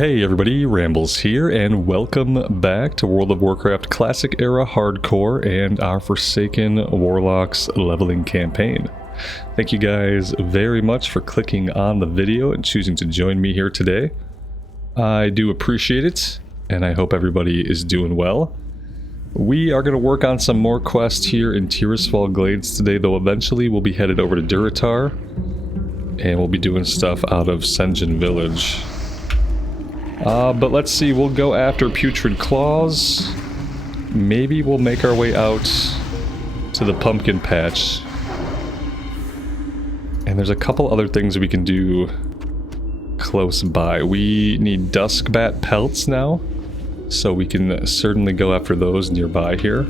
Hey everybody, Rambles here, and welcome back to World of Warcraft Classic Era Hardcore and our Forsaken Warlocks leveling campaign. Thank you guys very much for clicking on the video and choosing to join me here today. I do appreciate it, and I hope everybody is doing well. We are going to work on some more quests here in Tirisfal Glades today, though eventually we'll be headed over to Durotar, and we'll be doing stuff out of Sen'jin Village. But let's see, we'll go after Putrid Claws. Maybe we'll make our way out to the pumpkin patch. And there's a couple other things we can do close by. We need Duskbat pelts now, so we can certainly go after those nearby here.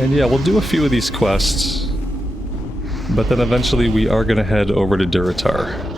And yeah, we'll do a few of these quests, but then eventually we are going to head over to Durotar.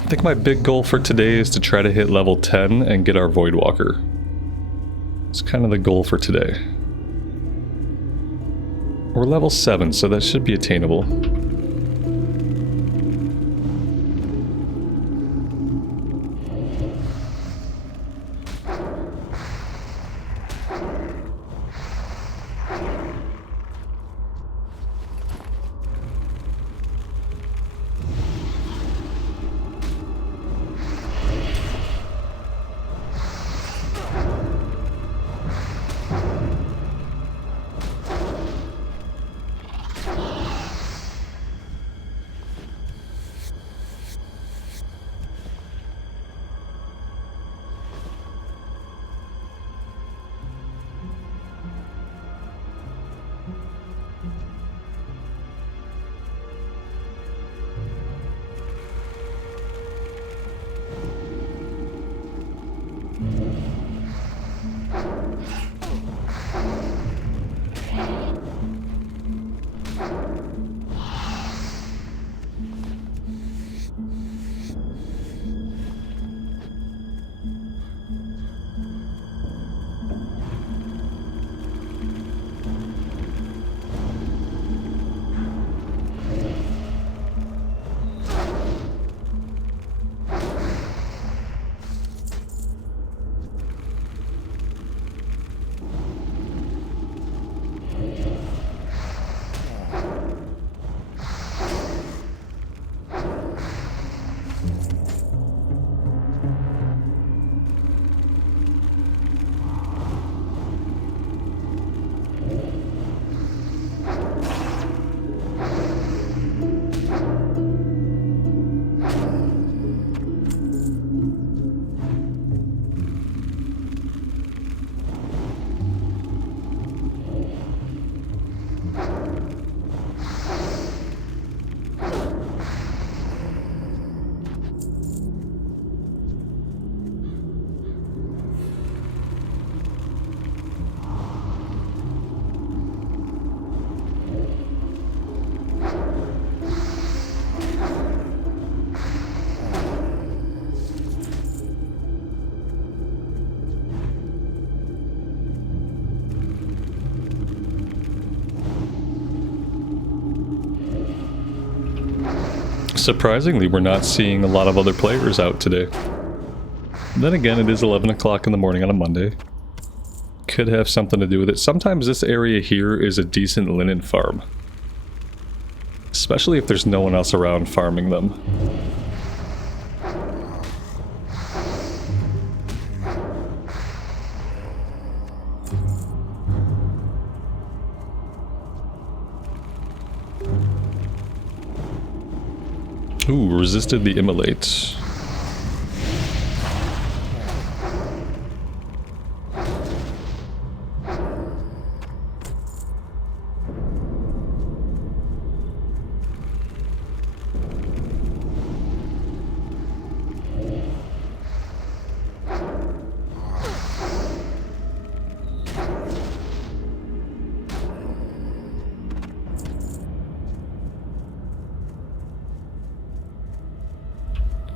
I think my big goal for today is to try to hit level 10 and get our voidwalker. It's kind of the goal for today. We're level 7, so that should be attainable. Surprisingly, we're not seeing a lot of other players out today. Then again, it is 11 o'clock in the morning on a Monday. Could have something to do with it. Sometimes this area here is a decent linen farm. Especially if there's no one else around farming them. Ooh, resisted the immolate.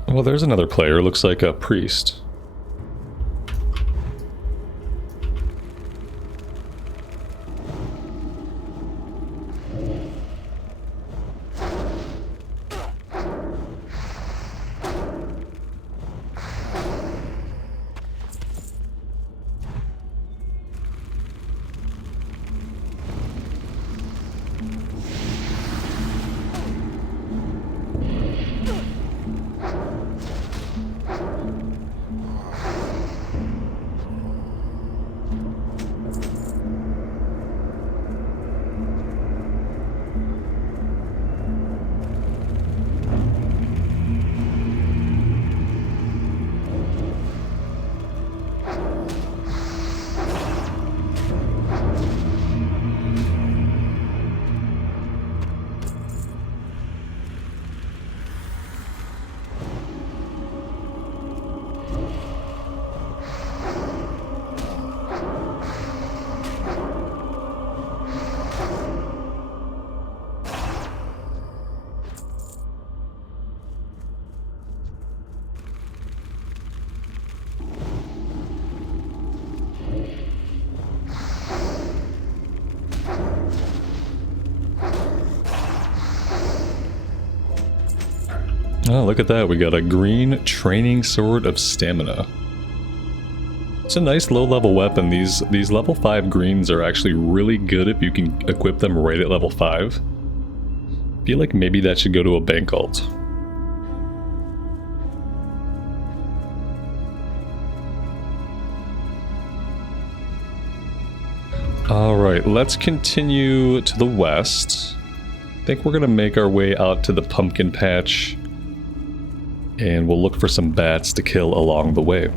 Well, there's another player. Looks like a priest. Oh, look at that. We got a green training sword of stamina. It's a nice low-level weapon. These level 5 greens are actually really good if you can equip them right at level 5. Feel like maybe that should go to a bank alt. Alright, let's continue to the west. I think we're going to make our way out to the pumpkin patch. And we'll look for some bats to kill along the way.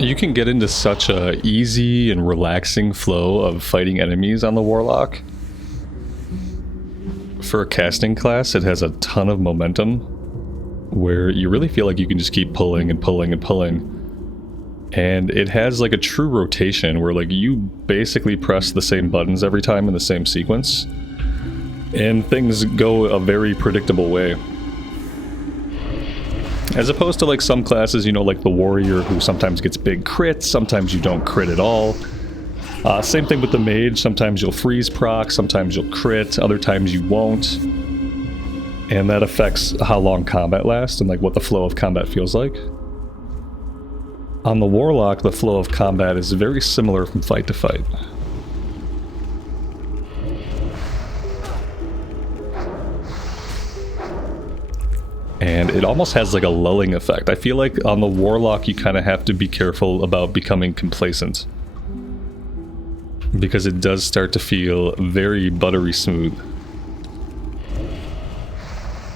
You can get into such a easy and relaxing flow of fighting enemies on the Warlock. For a casting class, it has a ton of momentum, where you really feel like you can just keep pulling and pulling and pulling. And it has like a true rotation where like you basically press the same buttons every time in the same sequence, and things go a very predictable way. As opposed to like some classes, you know, like the warrior who sometimes gets big crits, sometimes you don't crit at all. Same thing with the mage, sometimes you'll freeze proc, sometimes you'll crit, other times you won't. And that affects how long combat lasts and like what the flow of combat feels like. On the Warlock, the flow of combat is very similar from fight to fight. And it almost has like a lulling effect. I feel like on the Warlock you kind of have to be careful about becoming complacent, because it does start to feel very buttery smooth.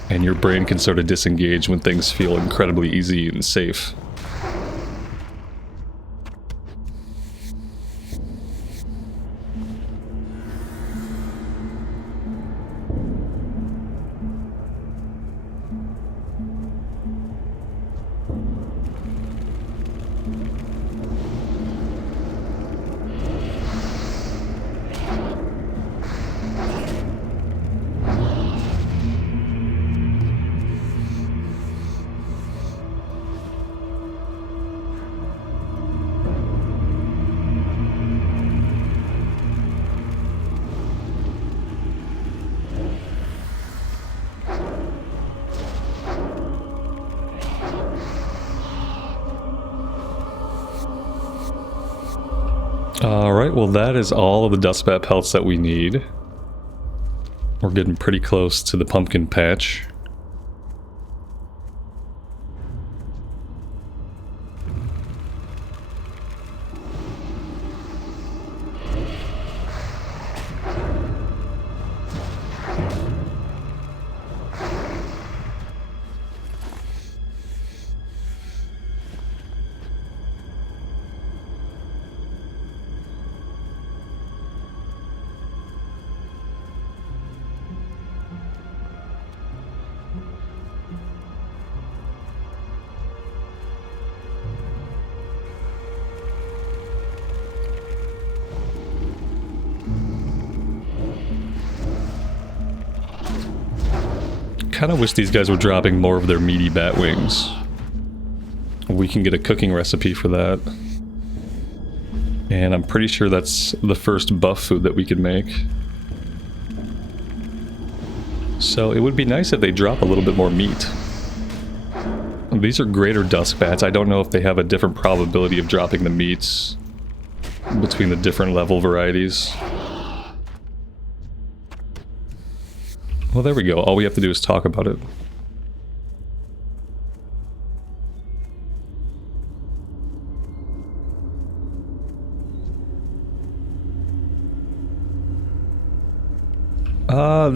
And your brain can sort of disengage when things feel incredibly easy and safe. Alright, well that is all of the dustbat pelts that we need. We're getting pretty close to the pumpkin patch. I kind of wish these guys were dropping more of their meaty bat wings. We can get a cooking recipe for that. And I'm pretty sure that's the first buff food that we could make. So it would be nice if they drop a little bit more meat. These are greater dusk bats. I don't know if they have a different probability of dropping the meats between the different level varieties. Well, there we go. All we have to do is talk about it.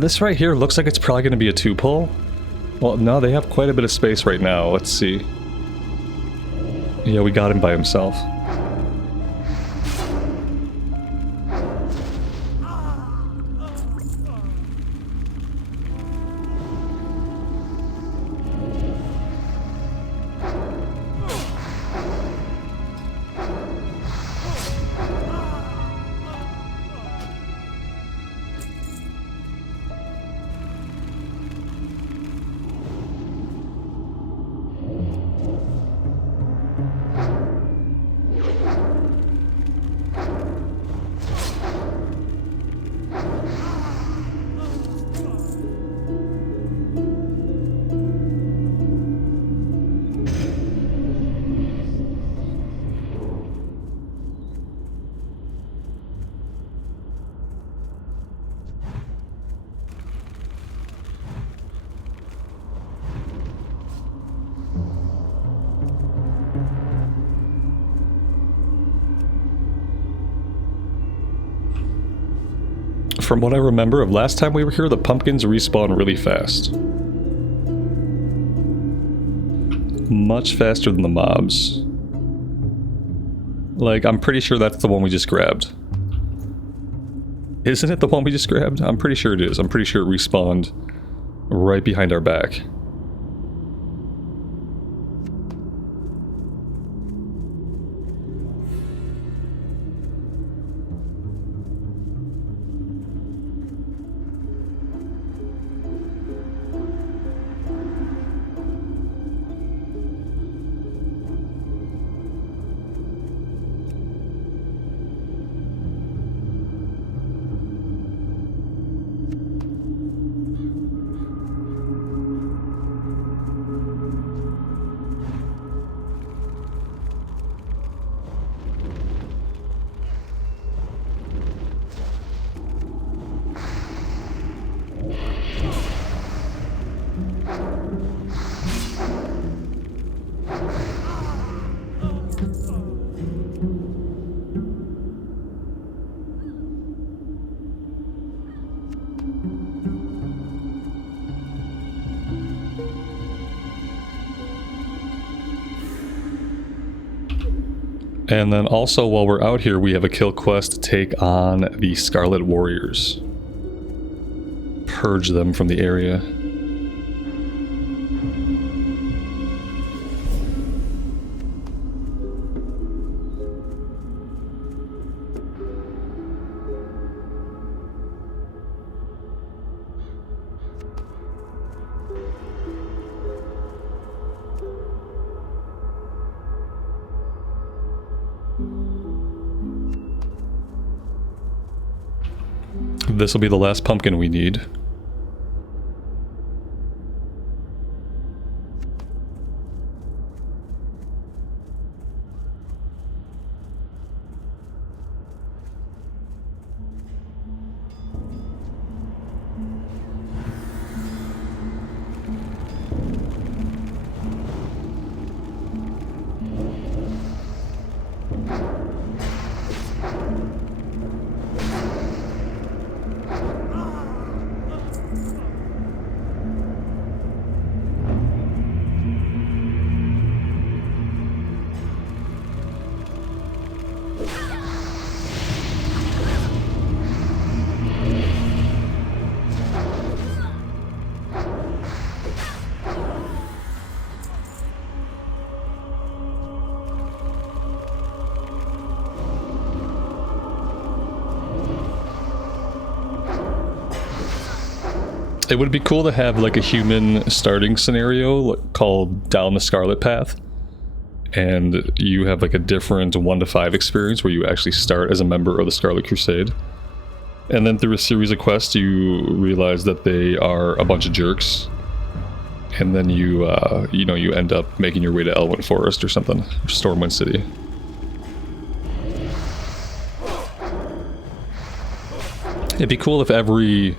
This right here looks like it's probably going to be a 2-pull. Well, no, they have quite a bit of space right now. Let's see. Yeah, we got him by himself. From what I remember of last time we were here, the pumpkins respawn really fast. Much faster than the mobs. Like, I'm pretty sure that's the one we just grabbed. Isn't it the one we just grabbed? I'm pretty sure it is. I'm pretty sure it respawned right behind our back. And then also, while we're out here, we have a kill quest to take on the Scarlet Warriors. Purge them from the area. This will be the last pumpkin we need. It would be cool to have like a human starting scenario called Down the Scarlet Path, and you have like a different 1 to 5 experience where you actually start as a member of the Scarlet Crusade, and then through a series of quests you realize that they are a bunch of jerks, and then you you end up making your way to Elwyn Forest or something, or Stormwind City. It'd be cool if every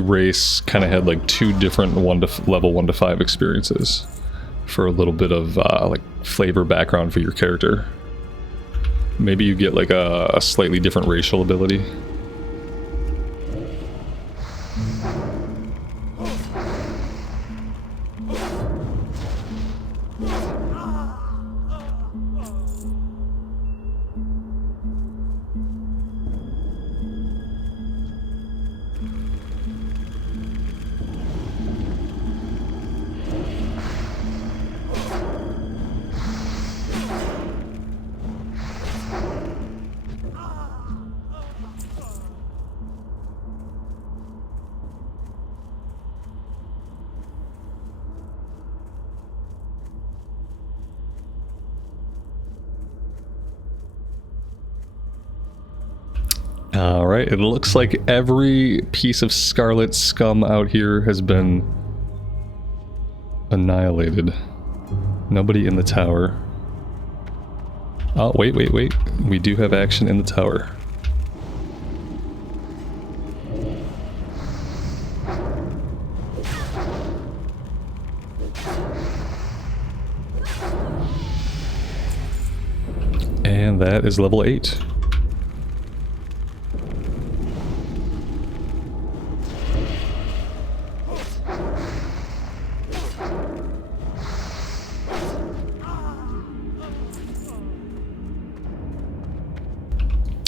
race kind of had like 2 different level 1 to 5 experiences for a little bit of like flavor background for your character. Maybe you get like a slightly different racial ability. Alright, it looks like every piece of Scarlet scum out here has been annihilated. Nobody in the tower. Oh, wait. We do have action in the tower. And that is level 8.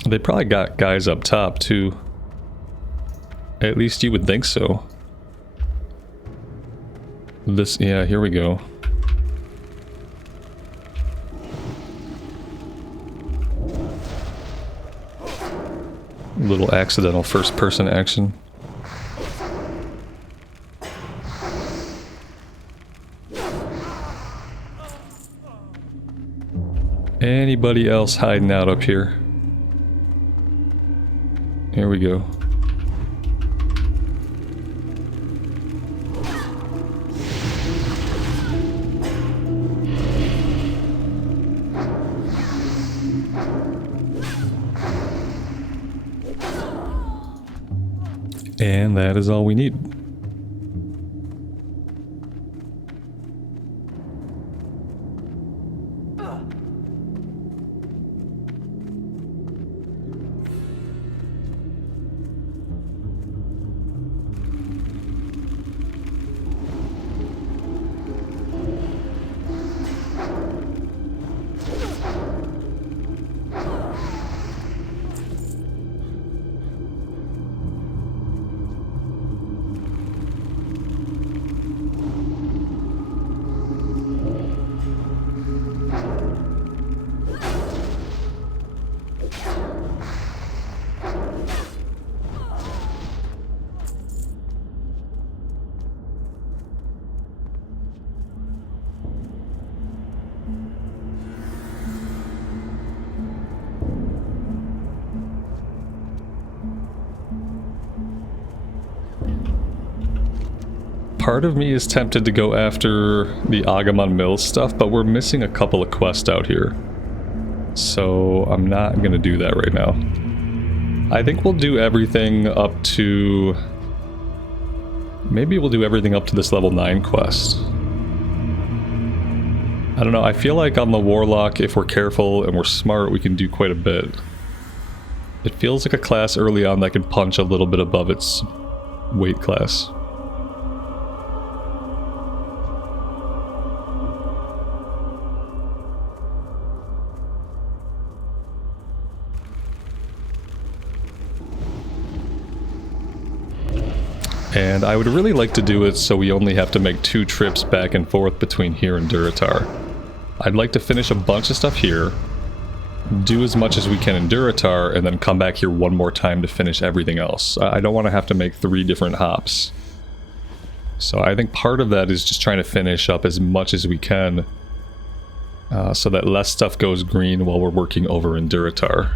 They probably got guys up top too. At least you would think so. This, yeah, here we go. Little accidental first-person action. Anybody else hiding out up here? Here we go. And that is all we need. Part of me is tempted to go after the Agamon Mills stuff, but we're missing a couple of quests out here. So I'm not going to do that right now. I think we'll do everything up to... Maybe we'll do everything up to this level 9 quest. I don't know, I feel like on the Warlock, if we're careful and we're smart, we can do quite a bit. It feels like a class early on that can punch a little bit above its weight class. And I would really like to do it so we only have to make 2 trips back and forth between here and Durotar. I'd like to finish a bunch of stuff here, do as much as we can in Durotar, and then come back here one more time to finish everything else. I don't want to have to make 3 different hops. So I think part of that is just trying to finish up as much as we can, so that less stuff goes green while we're working over in Durotar.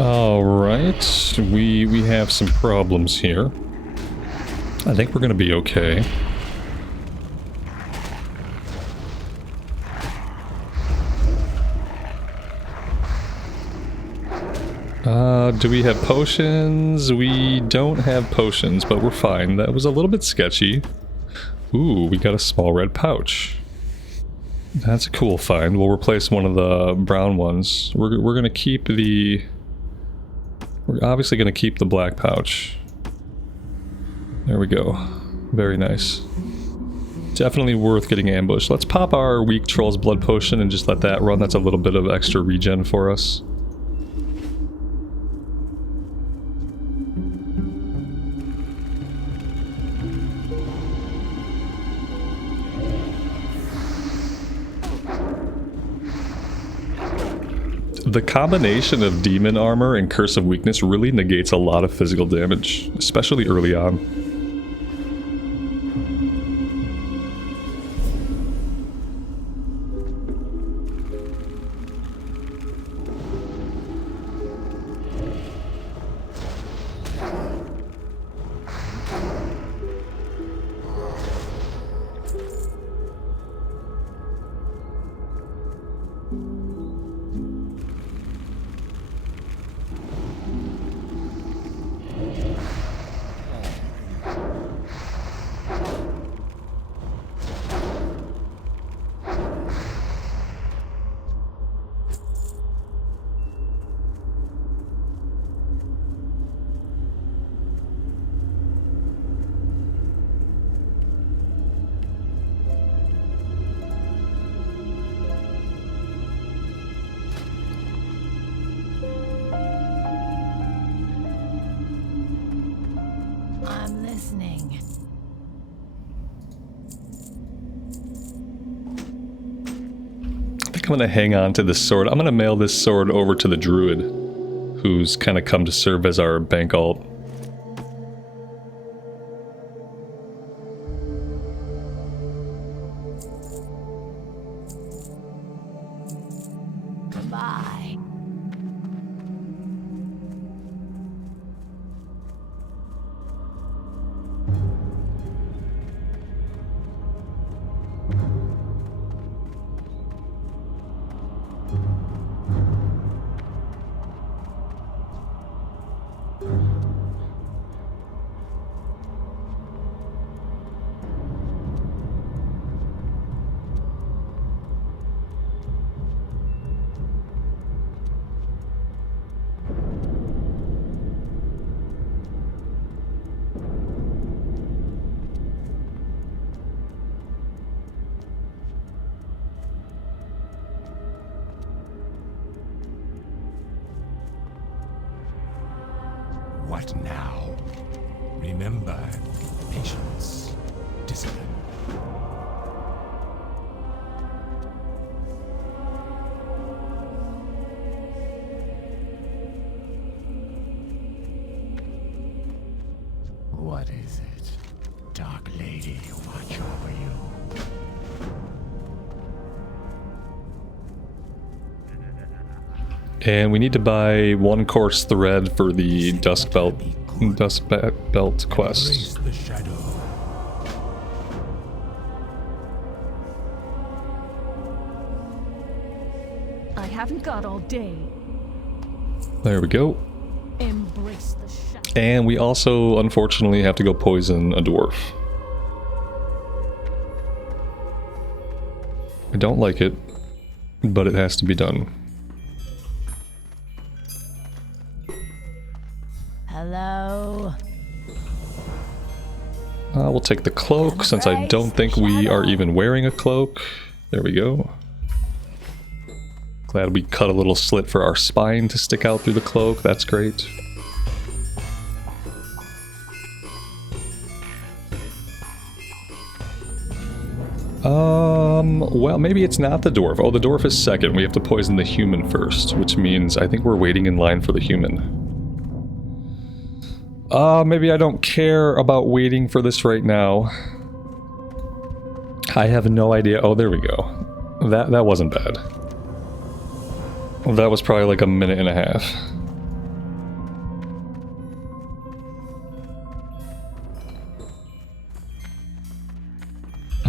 Alright, we have some problems here. I think we're gonna be okay. Do we have potions? We don't have potions, but we're fine. That was a little bit sketchy. Ooh, we got a small red pouch. That's a cool find. We'll replace one of the brown ones. We're gonna keep the... We're obviously gonna keep the black pouch. There we go. Very nice. Definitely worth getting ambushed. Let's pop our weak troll's blood potion and just let that run. That's a little bit of extra regen for us. The combination of demon armor and curse of weakness really negates a lot of physical damage, especially early on. I'm gonna hang on to this sword. I'm gonna mail this sword over to the druid, who's kind of come to serve as our bank alt. Goodbye. What now? Remember, patience, discipline. What is it? Dark Lady, watch over you. And we need to buy one coarse thread for the Dusk Belt quest. Embrace the shadow. I haven't got all day. There we go. Embrace the shadow. And we also, unfortunately, have to go poison a dwarf. I don't like it, but it has to be done. Hello. We'll take the cloak, since I don't think we are even wearing a cloak. There we go. Glad we cut a little slit for our spine to stick out through the cloak. That's great. Well, maybe it's not the dwarf. Oh, the dwarf is second. We have to poison the human first, which means I think we're waiting in line for the human. Maybe I don't care about waiting for this right now. I have no idea. Oh, there we go. That wasn't bad. Well, that was probably like a minute and a half.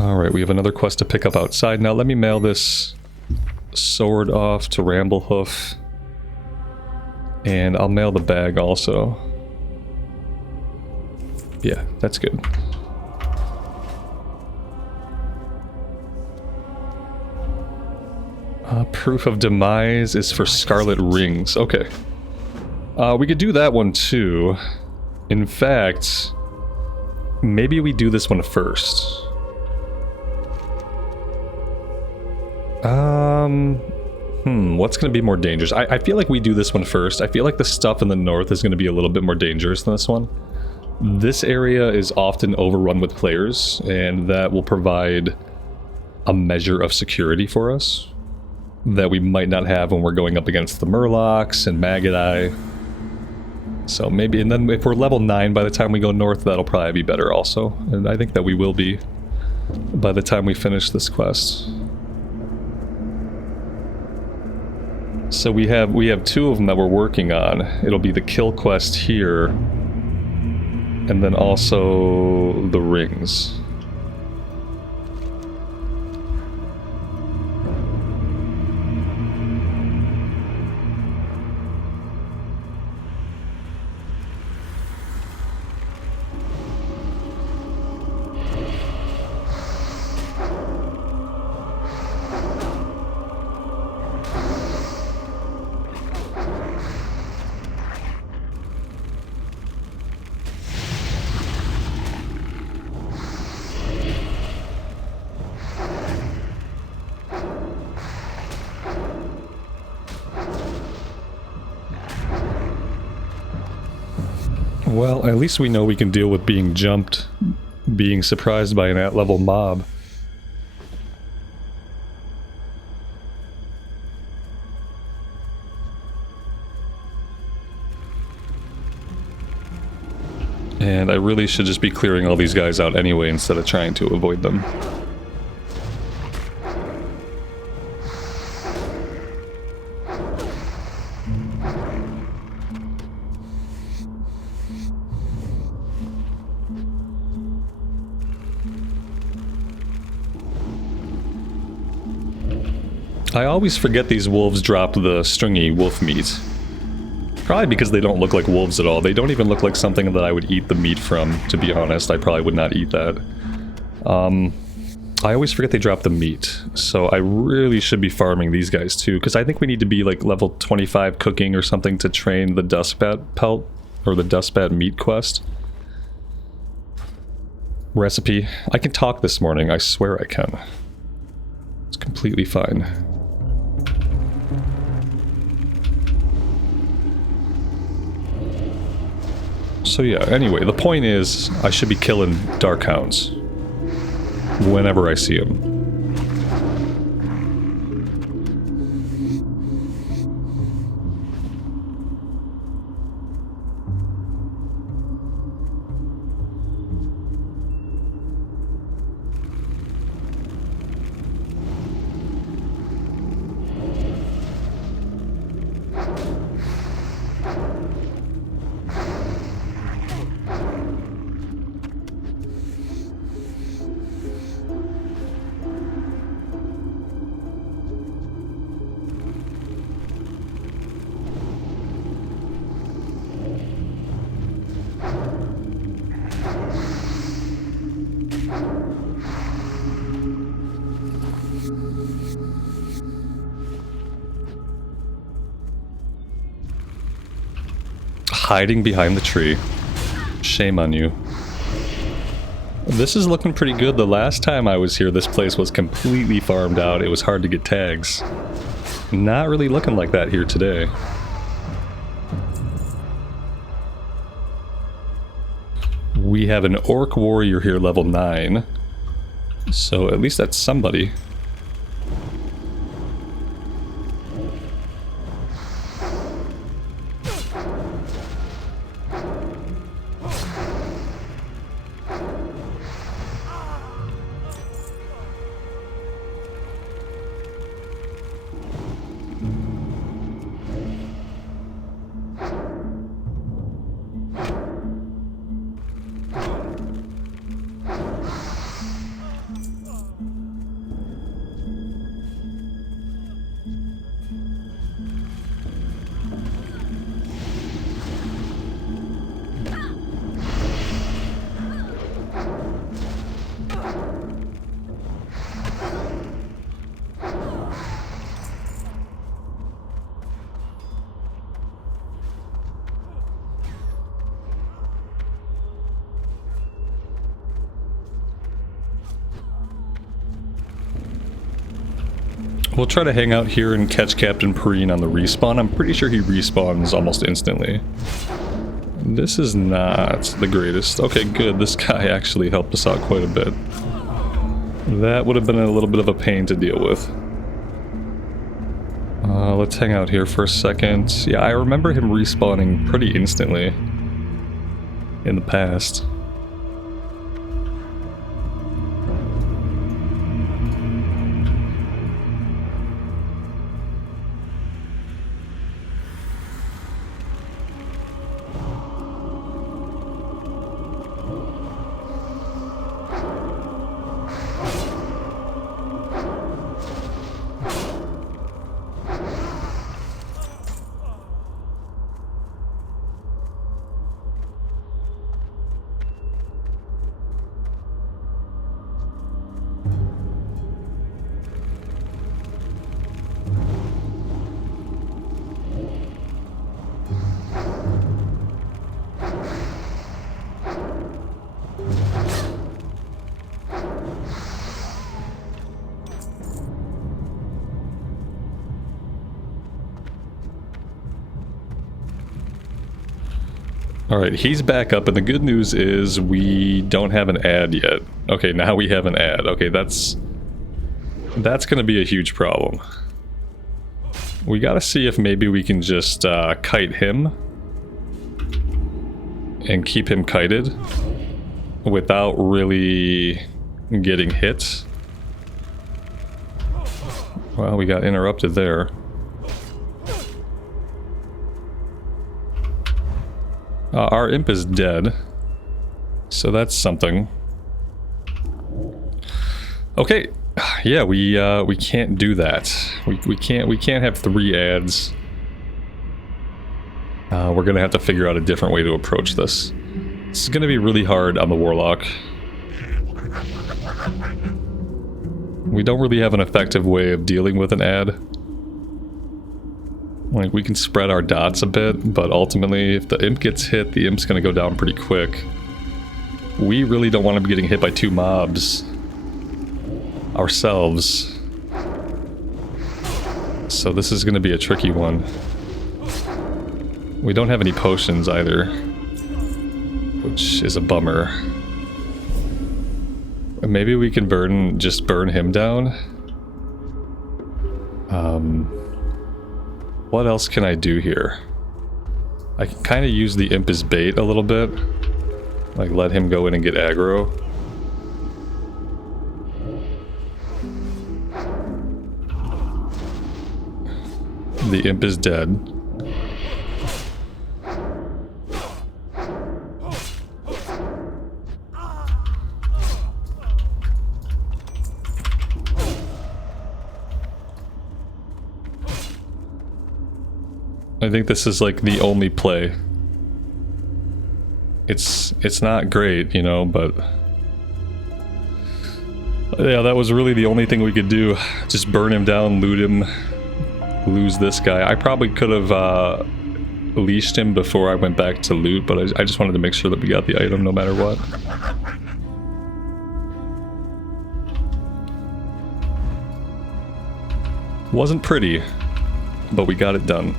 Alright, we have another quest to pick up outside. Now let me mail this sword off to Ramblehoof. And I'll mail the bag also. Yeah, that's good. Proof of Demise is for Scarlet Rings. Okay. We could do that one too. In fact, maybe we do this one first. What's going to be more dangerous? I feel like we do this one first. I feel like the stuff in the north is going to be a little bit more dangerous than this one. This area is often overrun with players, and that will provide a measure of security for us that we might not have when we're going up against the Murlocs and Maggot-Eye. So maybe, and then if we're level 9 by the time we go north, that'll probably be better also. And I think that we will be by the time we finish this quest. So we have 2 of them that we're working on. It'll be the kill quest here, and then also the rings. Well, at least we know we can deal with being jumped, being surprised by an at-level mob. And I really should just be clearing all these guys out anyway instead of trying to avoid them. I always forget these wolves drop the stringy wolf meat. Probably because they don't look like wolves at all. They don't even look like something that I would eat the meat from, to be honest. I probably would not eat that. I always forget they drop the meat. So I really should be farming these guys too, because I think we need to be like level 25 cooking or something to train the Dustbat pelt, or the Dustbat meat quest. Recipe. I can talk this morning, I swear I can. It's completely fine. So yeah, anyway, the point is, I should be killing Darkhounds whenever I see them. Hiding behind the tree. Shame on you. This is looking pretty good. The last time I was here, this place was completely farmed out. It was hard to get tags. Not really looking like that here today. We have an orc warrior here, level 9. So at least that's somebody. We'll try to hang out here and catch Captain Perrine on the respawn. I'm pretty sure he respawns almost instantly. This is not the greatest. Okay, good. This guy actually helped us out quite a bit. That would have been a little bit of a pain to deal with. Let's hang out here for a second. Yeah, I remember him respawning pretty instantly in the past. Alright, he's back up, and the good news is we don't have an ad yet. Okay, now we have an ad. Okay, that's gonna be a huge problem. We gotta see if maybe we can just kite him and keep him kited without really getting hit. Well, we got interrupted there. Our imp is dead, so that's something. Okay, yeah, we can't do that. We can't have 3 ads. We're gonna have to figure out a different way to approach this. This is gonna be really hard on the Warlock. We don't really have an effective way of dealing with an ad. Like, we can spread our dots a bit, but ultimately, if the imp gets hit, the imp's gonna go down pretty quick. We really don't want to be getting hit by 2 mobs ourselves. So this is gonna be a tricky one. We don't have any potions either, which is a bummer. Maybe we can just burn him down. What else can I do here? I can kind of use the imp as bait a little bit. Like, let him go in and get aggro. The imp is dead. I think this is like the only play. It's not great, you know, but yeah, that was really the only thing we could do. Just burn him down, loot him, lose this guy. I probably could have leashed him before I went back to loot, but I just wanted to make sure that we got the item no matter what. Wasn't pretty, but we got it done.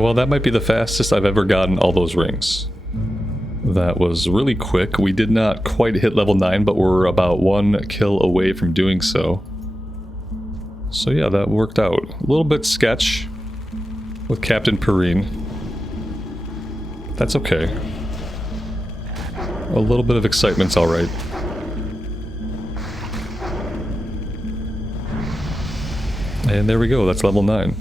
Well, that might be the fastest I've ever gotten all those rings. That was really quick. We did not quite hit level 9, but we're about 1 kill away from doing so. So yeah, that worked out. A little bit sketch with Captain Perrine. That's okay. A little bit of excitement's alright. And there we go, that's level 9.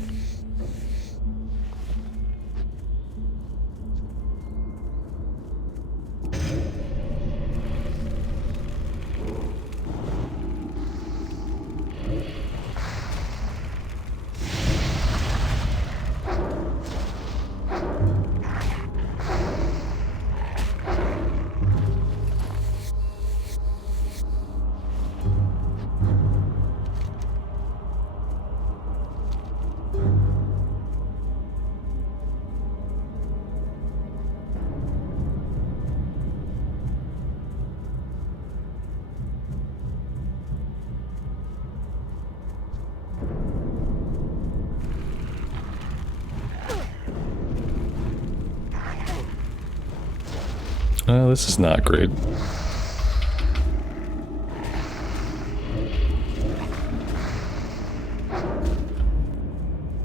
This is not great.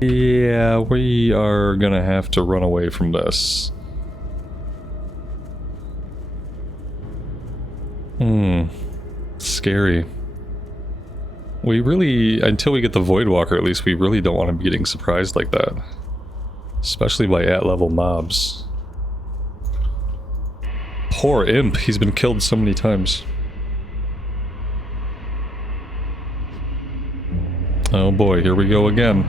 Yeah, we are gonna have to run away from this. Scary. We really, until we get the voidwalker at least, we really don't want to be getting surprised like that. Especially by at-level mobs. Poor imp, he's been killed so many times. Oh boy, here we go again.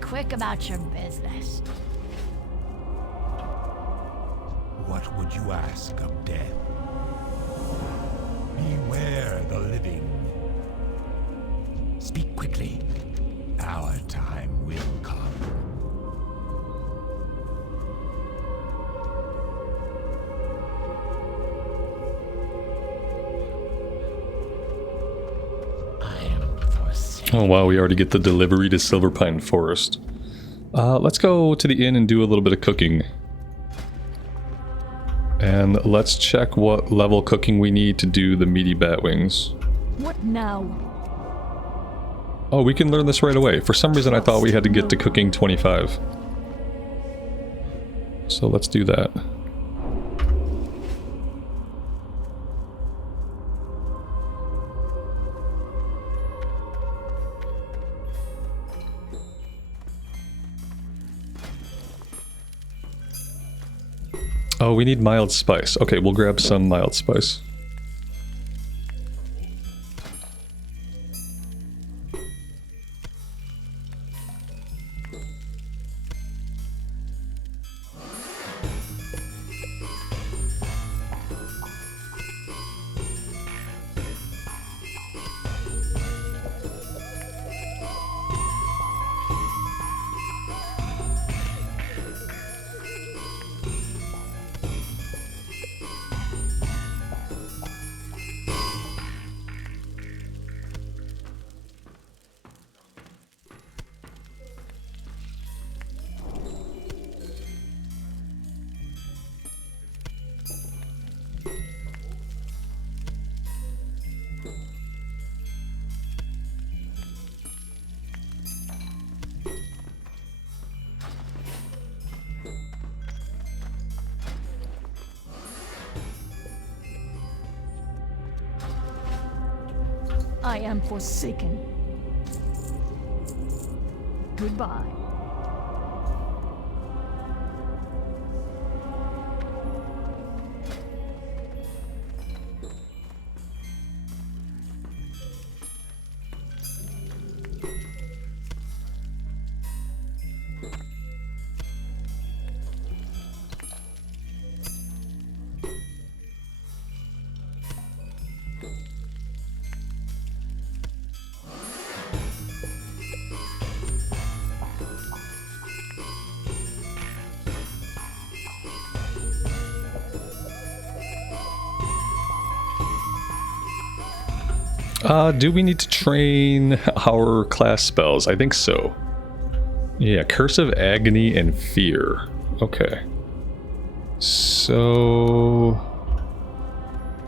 Quick about your business. What would you ask of death? Beware the living. Speak quickly. Our time will come. I am forsaken. Oh wow, we already get the delivery to Silverpine Forest. Let's go to the inn and do a little bit of cooking. And let's check what level cooking we need to do the meaty bat wings. What now? Oh, we can learn this right away. For some reason I thought we had to get to cooking 25. So let's do that. Oh, we need mild spice. Okay, we'll grab some mild spice. I am forsaken. Goodbye. Do we need to train our class spells? I think so. Yeah, Curse of Agony and Fear. Okay. So...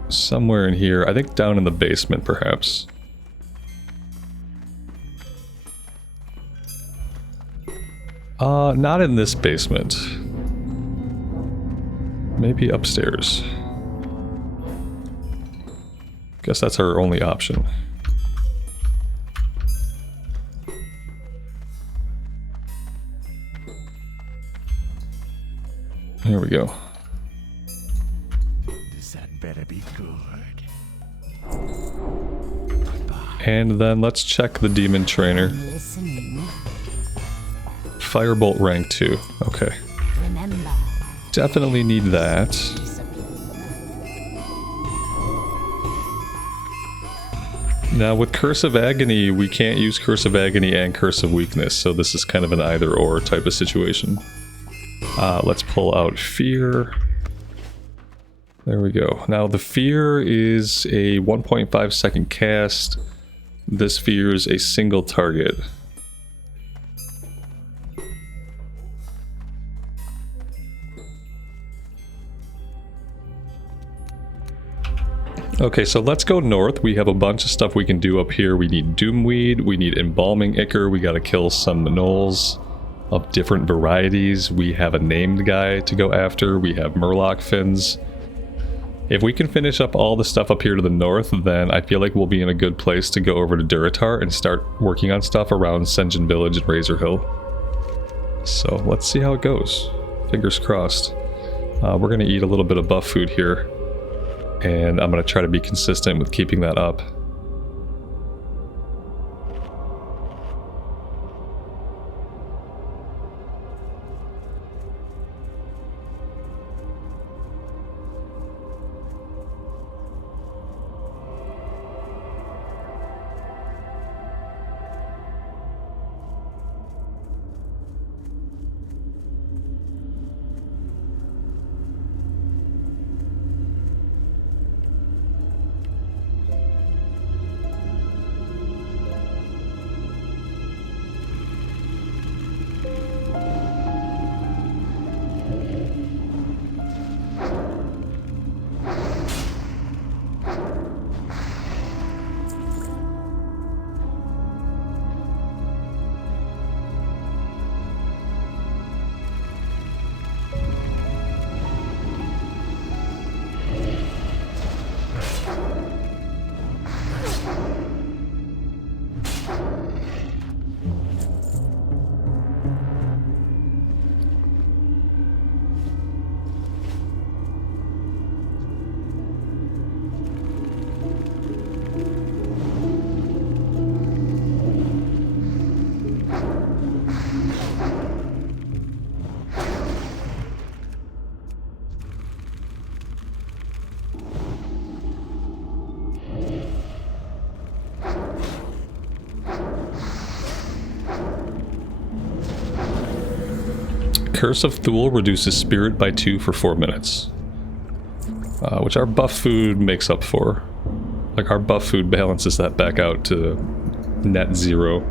somewhere in here. I think down in the basement, perhaps. Not in this basement. Maybe upstairs. Guess that's our only option. Here we go. This had better be good. And then let's check the demon trainer. Listening. Firebolt rank 2. Okay. Remember. Definitely need that. Now with Curse of Agony, we can't use Curse of Agony and Curse of Weakness, so this is kind of an either-or type of situation. Let's pull out Fear. There we go. Now the Fear is a 1.5 second cast. This fears a single target. Okay, so let's go north. We have a bunch of stuff we can do up here. We need Doomweed, we need Embalming Ichor, we gotta kill some gnolls of different varieties. We have a named guy to go after, we have Murloc fins. If we can finish up all the stuff up here to the north, then I feel like we'll be in a good place to go over to Durotar and start working on stuff around Sen'jin Village and Razor Hill. So let's see how it goes. Fingers crossed. We're gonna eat a little bit of buff food here. And I'm going to try to be consistent with keeping that up. Curse of Thule reduces spirit by 2 for 4 minutes. Which our buff food makes up for. Like, our buff food balances that back out to net 0.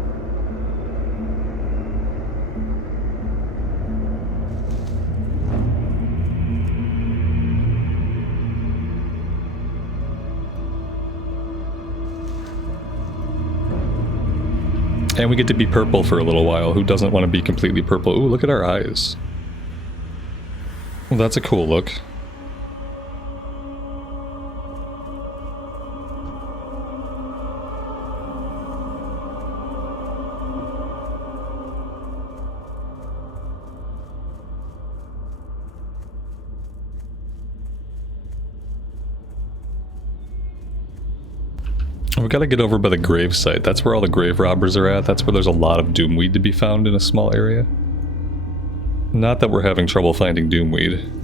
And we get to be purple for a little while. Who doesn't want to be completely purple? Ooh, look at our eyes. Well, that's a cool look. We've got to get over by the grave site. That's where all the grave robbers are at. That's where there's a lot of doomweed to be found in a small area. Not that we're having trouble finding doomweed.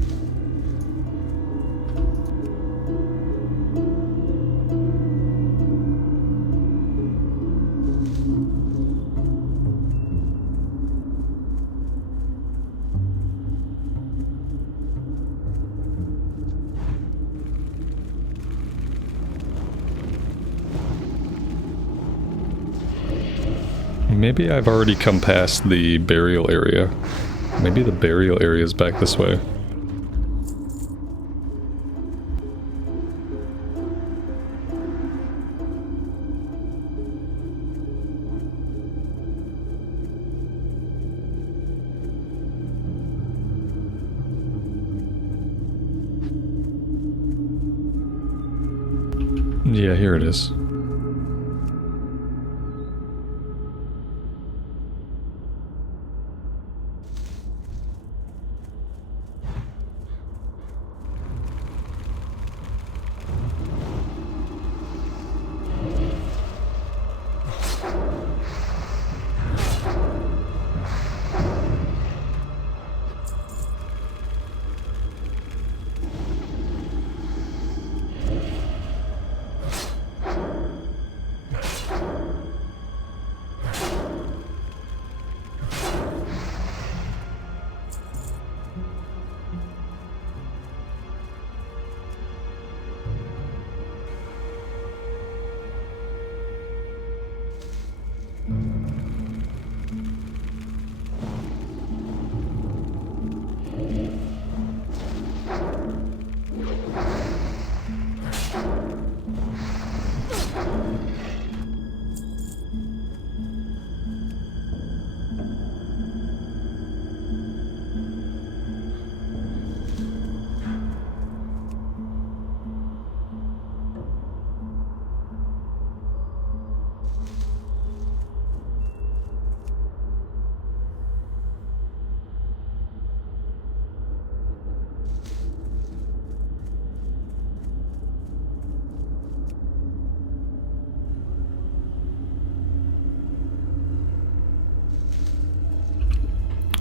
Maybe I've already come past the burial area. Maybe the burial area is back this way. Yeah, here it is.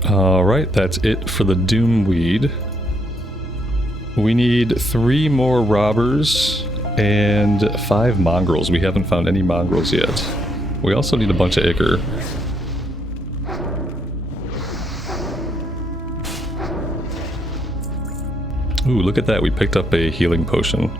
Alright, that's it for the Doomweed. We need 3 more robbers and 5 mongrels. We haven't found any mongrels yet. We also need a bunch of ichor. Ooh, look at that. We picked up a healing potion.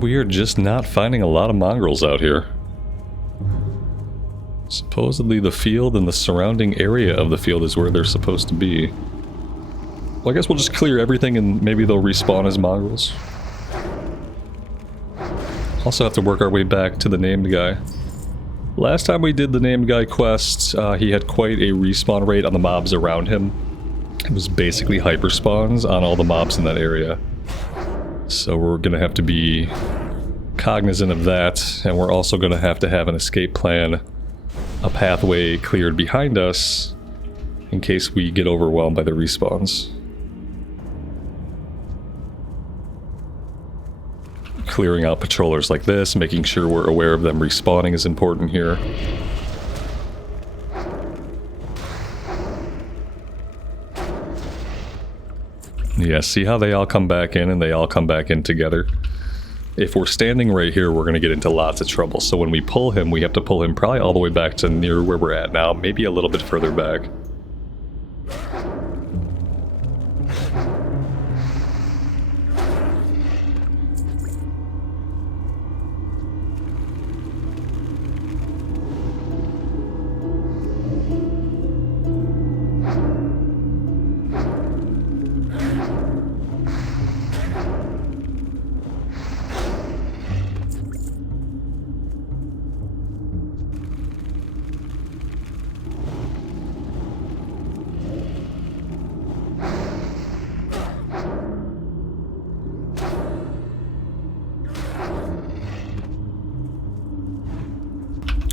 We are just not finding a lot of mongrels out here. Supposedly the field and the surrounding area of the field is where they're supposed to be. Well, I guess we'll just clear everything and maybe they'll respawn as mongrels. Also have to work our way back to the named guy. Last time we did the named guy quest, he had quite a respawn rate on the mobs around him. It was basically hyper spawns on all the mobs in that area. So we're gonna have to be cognizant of that, and we're also gonna have to have an escape plan, a pathway cleared behind us in case we get overwhelmed by the respawns. Clearing out patrollers like this, making sure we're aware of them respawning is important here. Yeah, see how they all come back in and they all come back in together? If we're standing right here, we're going to get into lots of trouble. So when we pull him, we have to pull him probably all the way back to near where we're at now, maybe a little bit further back.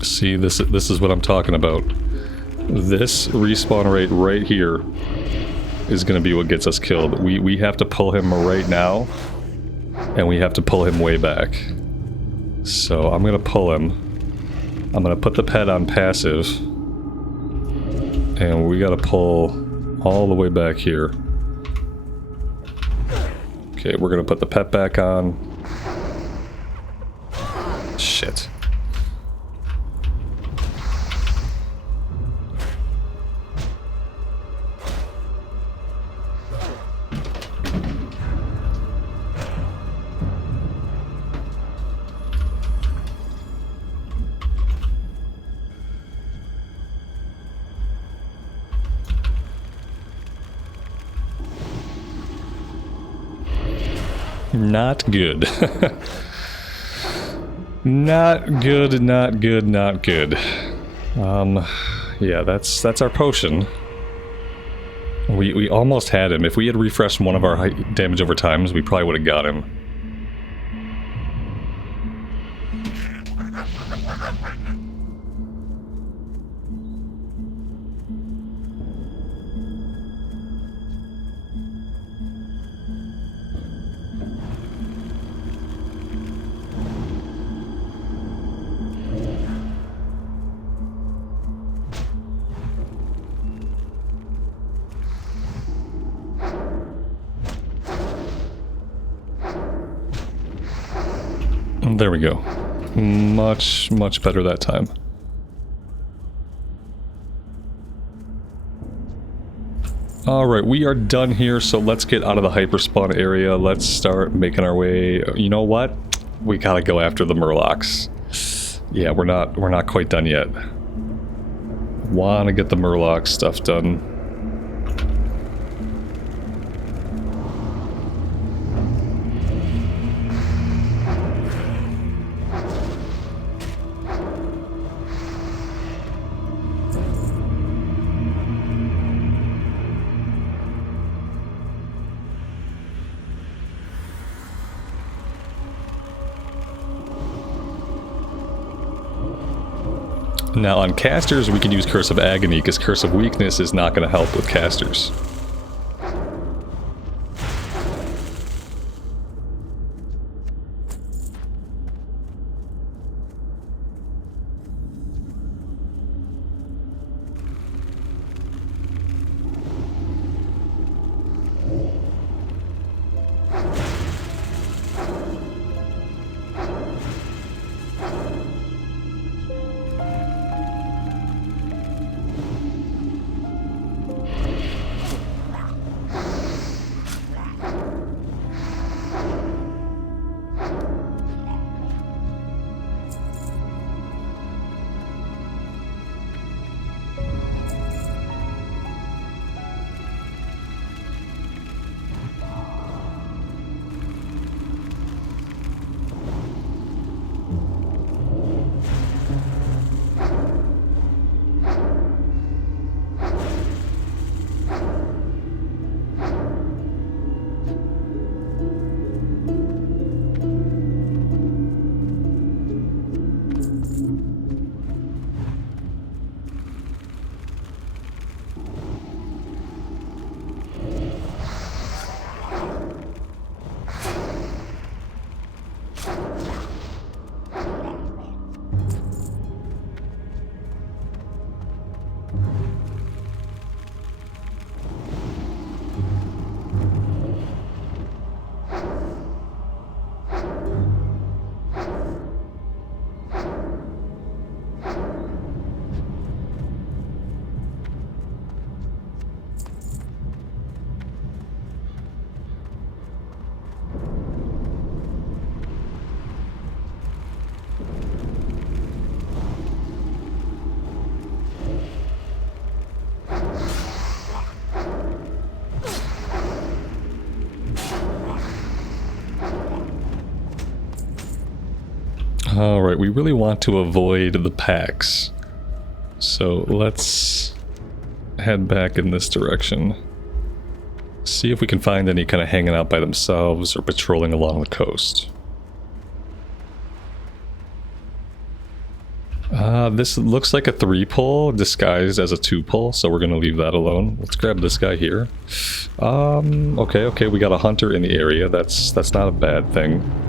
See, this is what I'm talking about. This respawn rate right here is going to be what gets us killed. We have to pull him right now, and we have to pull him way back. So I'm going to pull him. I'm going to put the pet on passive, and we got to pull all the way back here. Okay, we're going to put the pet back on. Shit. Not good. Not good, not good, not good. Yeah, that's our potion. We almost had him. If we had refreshed one of our damage over times, we probably would have got him. There we go. Much, much better that time. Alright, we are done here, so let's get out of the hyperspawn area. Let's start making our way... You know what? We gotta go after the Murlocs. Yeah, we're not quite done yet. Wanna get the Murloc stuff done. Now on casters we can use Curse of Agony because Curse of Weakness is not going to help with casters. Alright, we really want to avoid the packs. So let's head back in this direction. See if we can find any kind of hanging out by themselves or patrolling along the coast. This looks like a 3-pull disguised as a 2-pull, so we're gonna leave that alone. Let's grab this guy here. Okay, we got a hunter in the area. That's not a bad thing.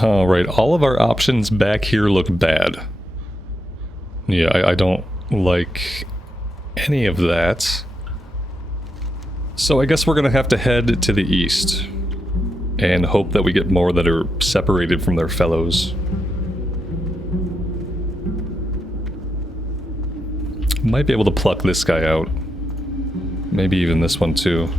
Alright, all of our options back here look bad. Yeah, I don't like any of that. So I guess we're gonna have to head to the east and hope that we get more that are separated from their fellows. Might be able to pluck this guy out. Maybe even this one too.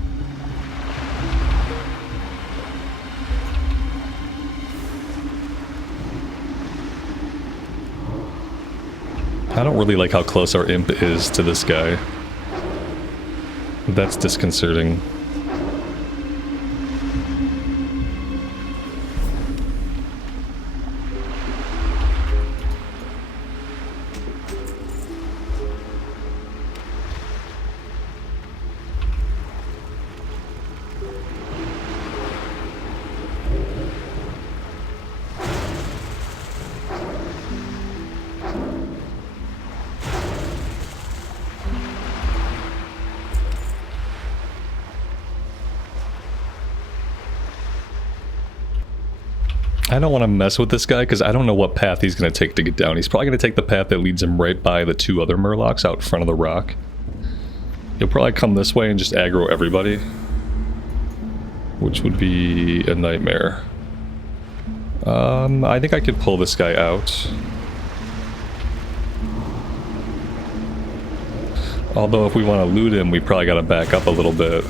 I don't really like how close our imp is to this guy. That's disconcerting. I don't want to mess with this guy because I don't know what path he's going to take to get down. He's probably going to take the path that leads him right by the 2 other Murlocs out in front of the rock. He'll probably come this way and just aggro everybody, which would be a nightmare. I think I could pull this guy out. Although if we want to loot him, we probably got to back up a little bit.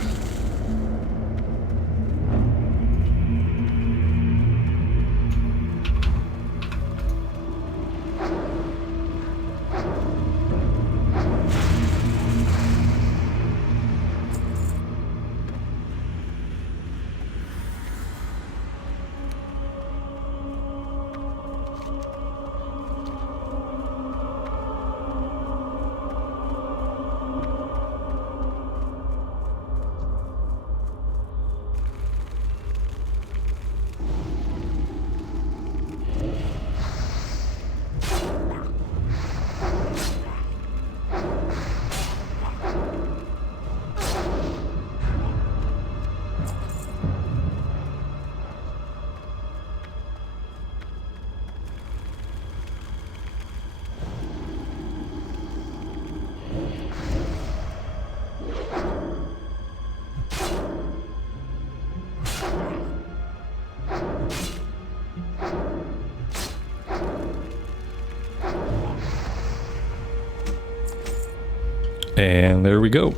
And there we go.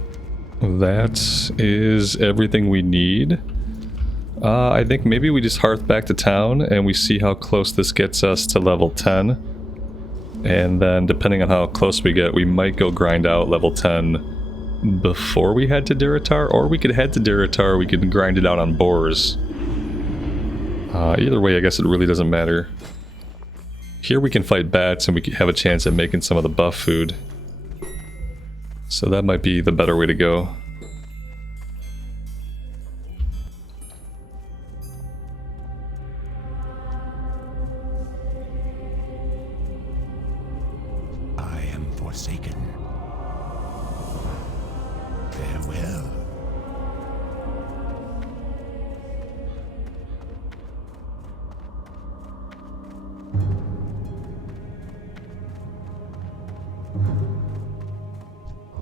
That is everything we need. I think maybe we just hearth back to town and we see how close this gets us to level 10. And then depending on how close we get, we might go grind out level 10 before we head to Durotar, or we could head to Durotar, we could grind it out on boars. Either way, I guess it really doesn't matter. Here we can fight bats and we have a chance at making some of the buff food. So that might be the better way to go. Farewell.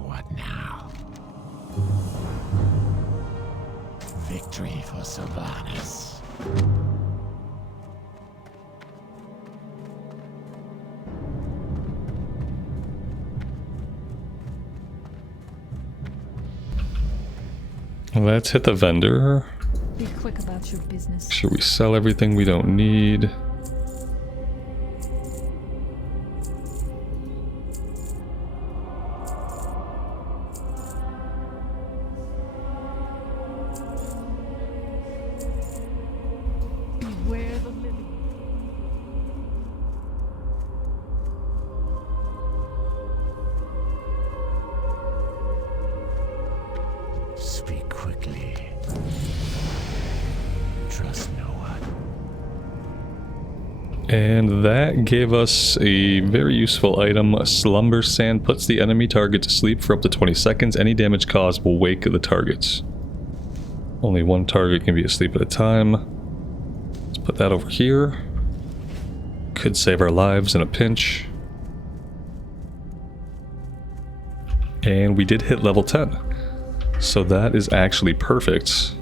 What now? Victory for Sylvanas. Let's hit the vendor. Be quick about your business. Make sure we sell everything we don't need. Beware the living. Speak quickly. Trust no one. And that gave us a very useful item. Slumber Sand puts the enemy target to sleep for up to 20 seconds. Any damage caused will wake the targets. Only one target can be asleep at a time. Let's put that over here. Could save our lives in a pinch. And we did hit level 10. So that is actually perfect.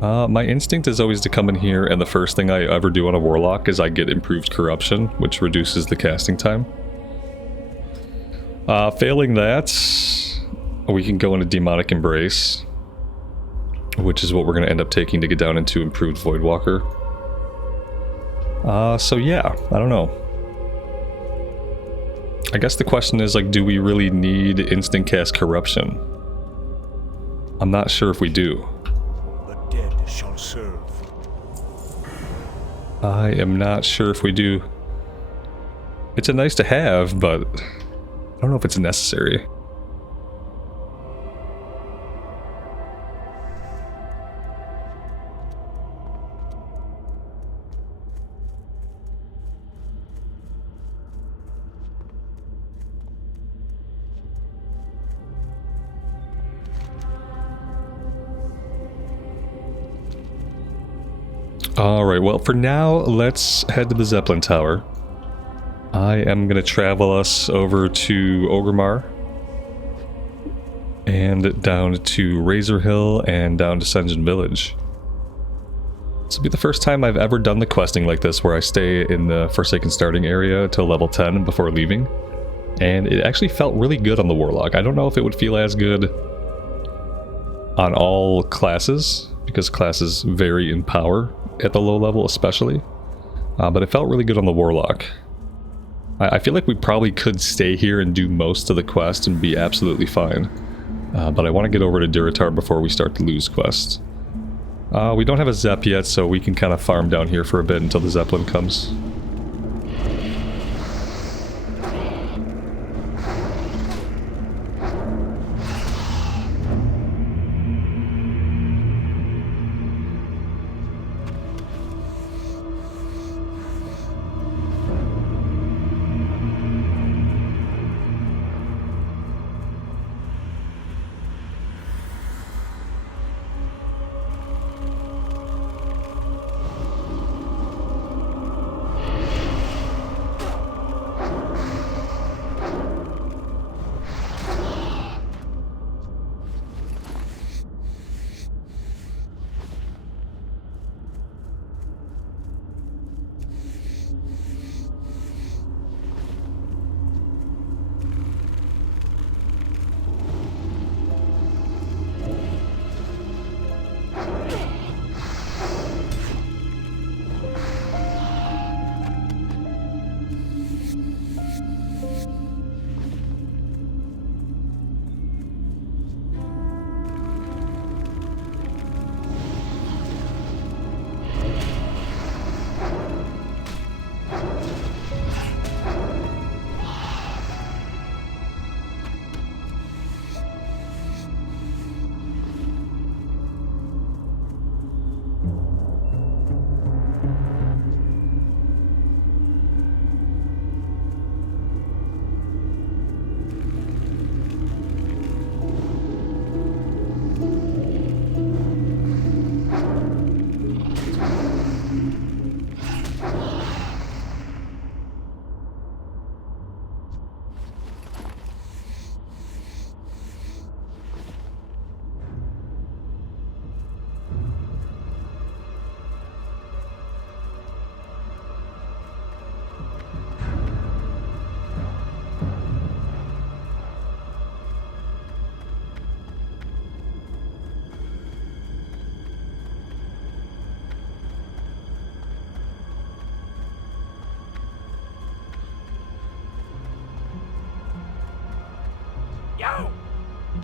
My instinct is always to come in here, and the first thing I ever do on a Warlock is I get improved corruption, which reduces the casting time. Failing that, we can go into Demonic Embrace, which is what we're going to end up taking to get down into improved voidwalker. So yeah, I don't know. I guess the question is, like, do we really need instant cast corruption? I'm not sure if we do. The dead shall serve. I am not sure if we do. It's a nice to have, but I don't know if it's necessary. Alright, well, for now, let's head to the Zeppelin Tower. I am going to travel us over to Orgrimmar, and down to Razor Hill, and down to Sen'jin Village. This will be the first time I've ever done the questing like this, where I stay in the Forsaken starting area till level 10 before leaving. And it actually felt really good on the Warlock. I don't know if it would feel as good on all classes, because classes vary in power at the low level especially, but it felt really good on the Warlock. I feel like we probably could stay here and do most of the quest and be absolutely fine, but I want to get over to Durotar before we start to lose quests. We don't have a Zep yet, so we can kind of farm down here for a bit until the Zeppelin comes.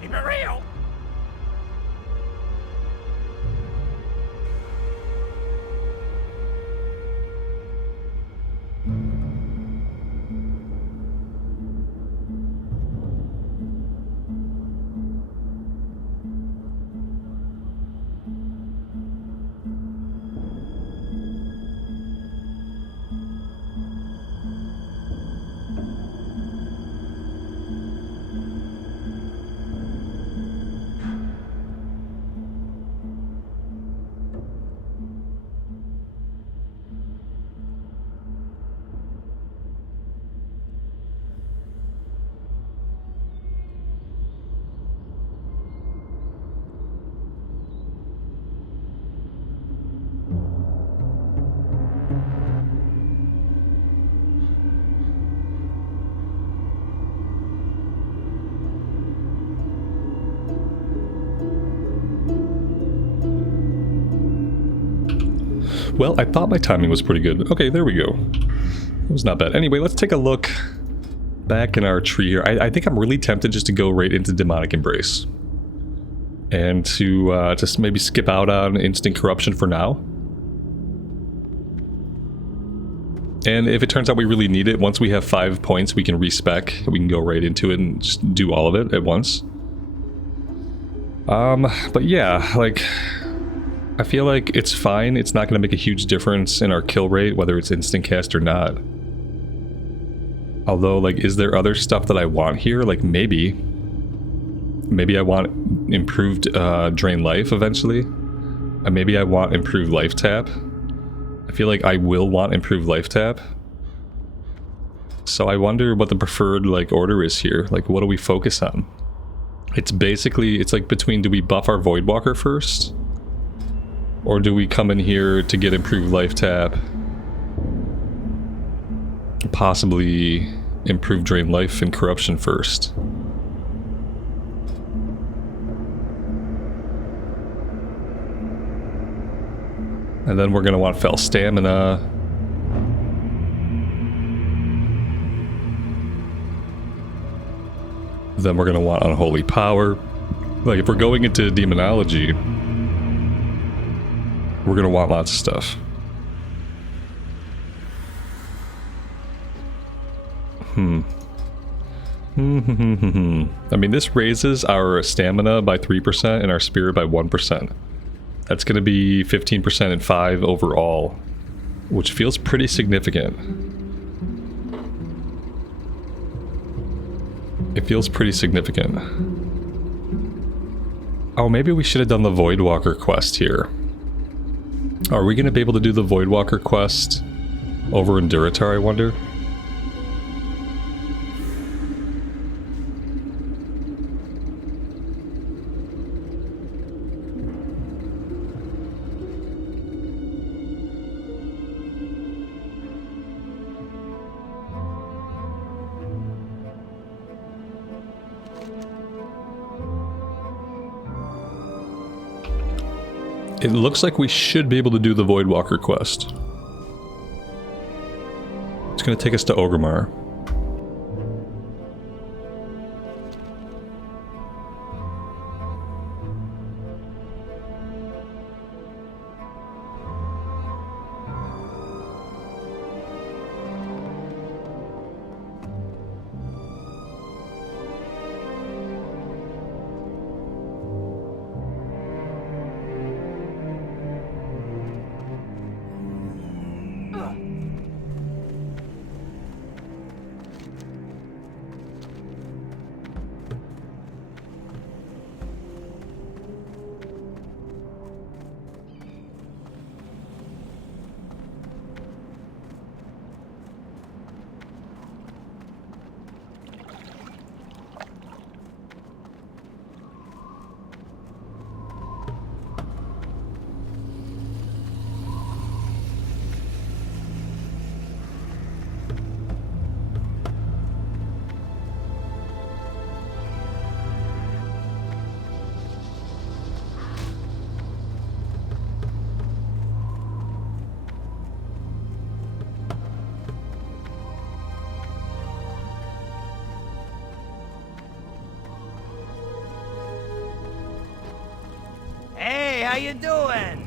Keep it real. Well, I thought my timing was pretty good. Okay, there we go. It was not bad. Anyway, let's take a look back in our tree here. I think I'm really tempted just to go right into Demonic Embrace. And to just maybe skip out on Instant Corruption for now. And if it turns out we really need it, once we have 5 points, we can respec. We can go right into it and just do all of it at once. But yeah, like, I feel like it's fine. It's not going to make a huge difference in our kill rate, whether it's instant cast or not. Although, like, is there other stuff that I want here? Like, maybe I want improved drain life eventually. And maybe I want improved life tap. I feel like I will want improved life tap. So I wonder what the preferred, like, order is here. Like, what do we focus on? It's basically, it's like between, do we buff our voidwalker first? Or do we come in here to get improved life tap? Possibly improve drain life and corruption first. And then we're going to want fell stamina. Then we're going to want unholy power. Like, if we're going into demonology, we're going to want lots of stuff. I mean, this raises our stamina by 3% and our spirit by 1%. That's going to be 15% and 5 overall, which feels pretty significant. It feels pretty significant. Oh, maybe we should have done the voidwalker quest here. Are we going to be able to do the voidwalker quest over in Durotar, I wonder? It looks like we should be able to do the voidwalker quest. It's going to take us to Orgrimmar. how you doing?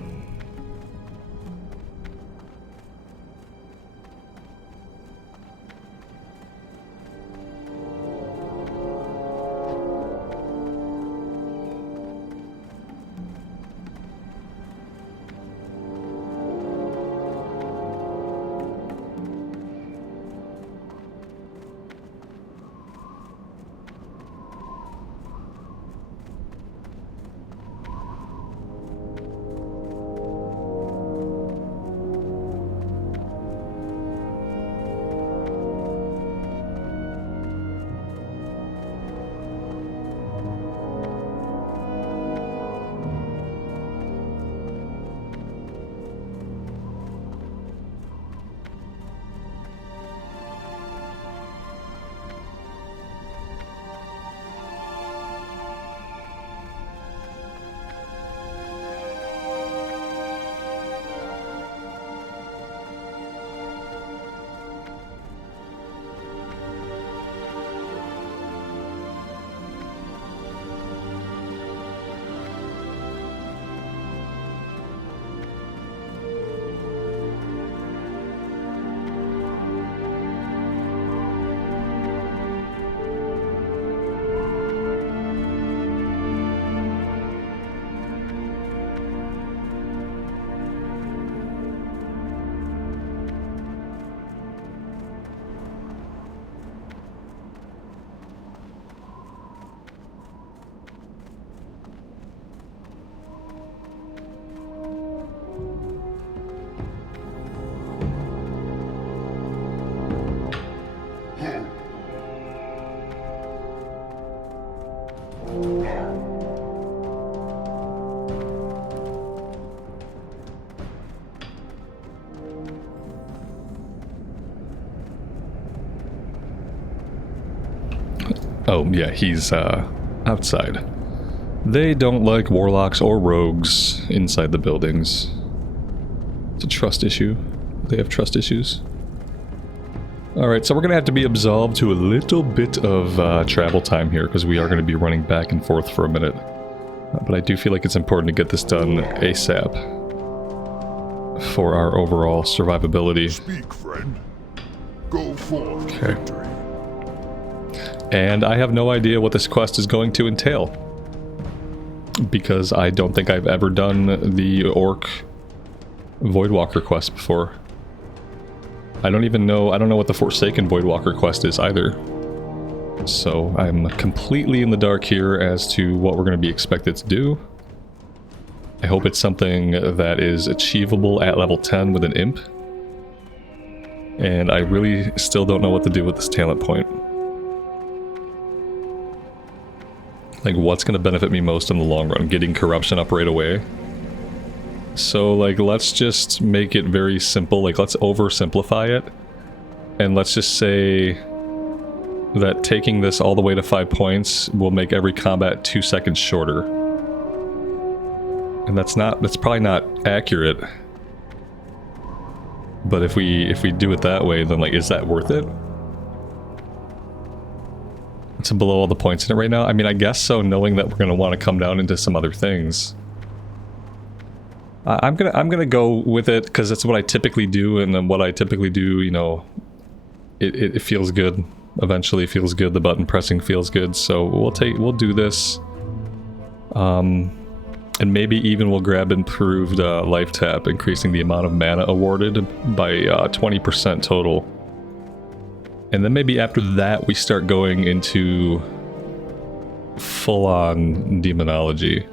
Oh, yeah, he's outside. They don't like warlocks or rogues inside the buildings. It's a trust issue. They have trust issues. Alright, so we're going to have to be absolved to a little bit of travel time here, because we are going to be running back and forth for a minute. But I do feel like it's important to get this done ASAP for our overall survivability. Speak, friend. Go forth, Okay. victory. And I have no idea what this quest is going to entail, because I don't think I've ever done the Orc Voidwalker quest before. I don't know what the Forsaken Voidwalker quest is either. So I'm completely in the dark here as to what we're going to be expected to do. I hope it's something that is achievable at level 10 with an imp. And I really still don't know what to do with this talent point. Like, what's going to benefit me most in the long run? Getting corruption up right away? So, like, let's just make it very simple. Like, let's oversimplify it. And let's just say that taking this all the way to 5 points will make every combat 2 seconds shorter. And that's probably not accurate. But if we do it that way, then, like, is that worth it? To blow all the points in it right now? I mean, I guess so, knowing that we're going to want to come down into some other things. I'm gonna go with it because that's what I typically do, and then what I typically do, you know, it feels good. Eventually, it feels good. The button pressing feels good. So we'll do this, and maybe even we'll grab improved life tap, increasing the amount of mana awarded by 20% total. And then maybe after that, we start going into full-on demonology.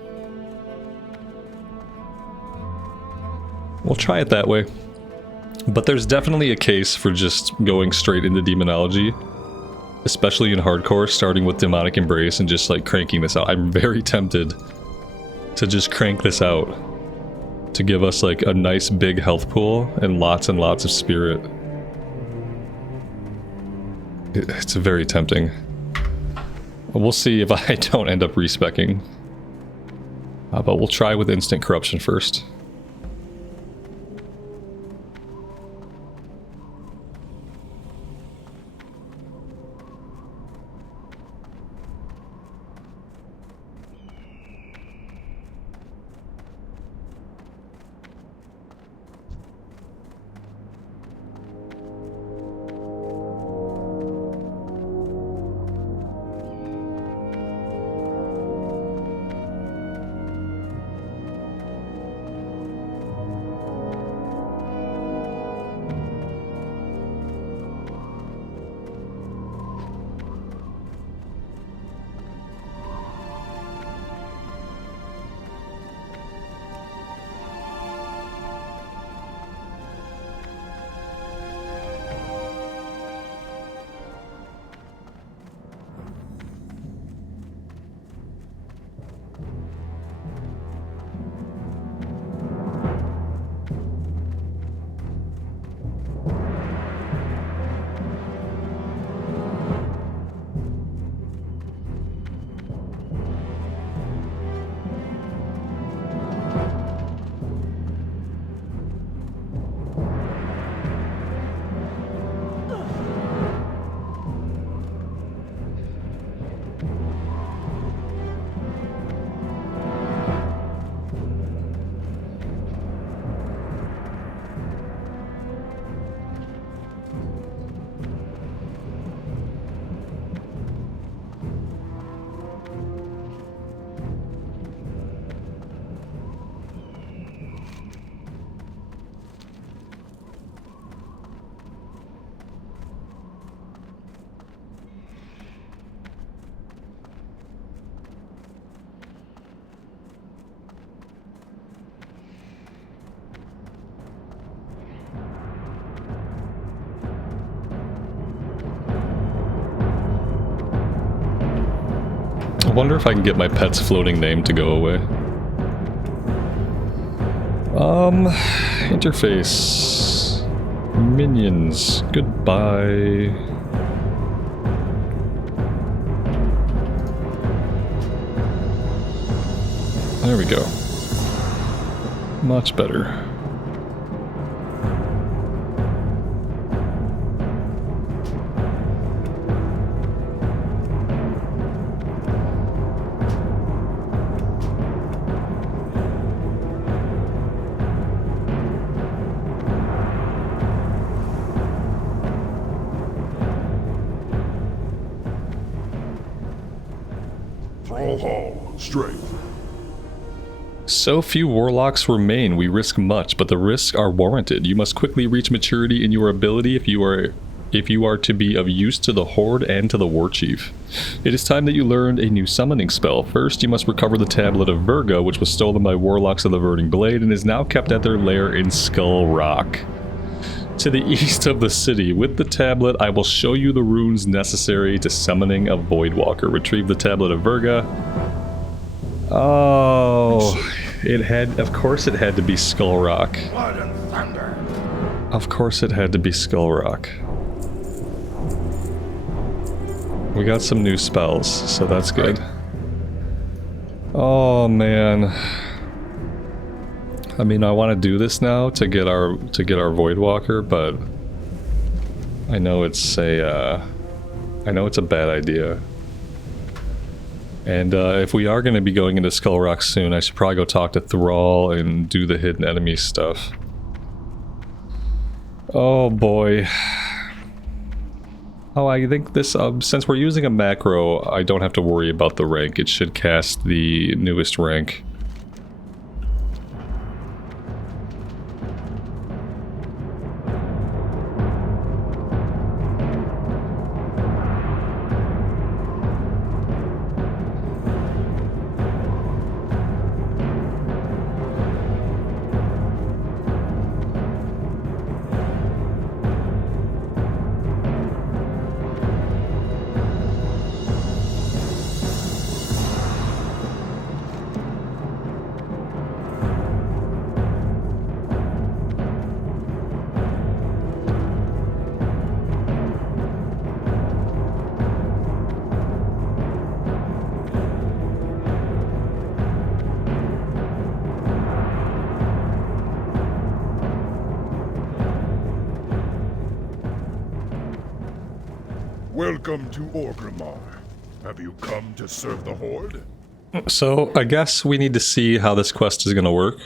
We'll try it that way. But there's definitely a case for just going straight into demonology. Especially in hardcore, starting with Demonic Embrace and just like cranking this out. I'm very tempted to just crank this out. To give us like a nice big health pool and lots of spirit. It's very tempting. We'll see if I don't end up respeccing. But we'll try with instant corruption first. I wonder if I can get my pet's floating name to go away. Interface. Minions. Goodbye. There we go. Much better. Strength. So few warlocks remain, we risk much, but the risks are warranted. You must quickly reach maturity in your ability if you are to be of use to the Horde and to the Warchief. It is time that you learned a new summoning spell. First, you must recover the Tablet of Virga, which was stolen by warlocks of the Burning Blade and is now kept at their lair in Skull Rock, to the east of the city. With the tablet, I will show you the runes necessary to summoning a voidwalker. Retrieve the Tablet of Virga. Oh, of course it had to be Skull Rock. Blood and thunder. Of course it had to be Skull Rock. We got some new spells, so that's good. Oh man. I mean, I want to do this now to get our voidwalker, but I know it's a bad idea. And if we are going to be going into Skull Rock soon, I should probably go talk to Thrall and do the hidden enemy stuff. Oh boy. Oh, I think this, since we're using a macro, I don't have to worry about the rank. It should cast the newest rank. Welcome to Orgrimmar. Have you come to serve the Horde? So, I guess we need to see how this quest is going to work.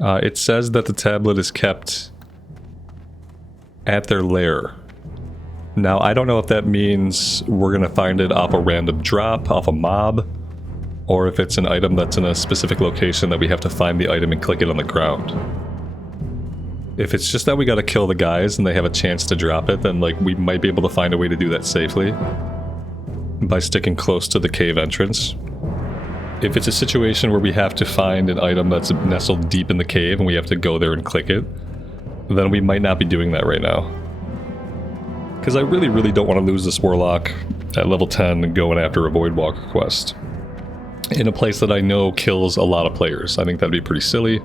It says that the tablet is kept at their lair. Now, I don't know if that means we're going to find it off a random drop, off a mob, or if it's an item that's in a specific location that we have to find the item and click it on the ground. If it's just that we gotta kill the guys and they have a chance to drop it, then like we might be able to find a way to do that safely by sticking close to the cave entrance. If it's a situation where we have to find an item that's nestled deep in the cave and we have to go there and click it, then we might not be doing that right now. Because I really don't want to lose this warlock at level 10 going after a voidwalker quest. in a place that I know kills a lot of players. I think that'd be pretty silly.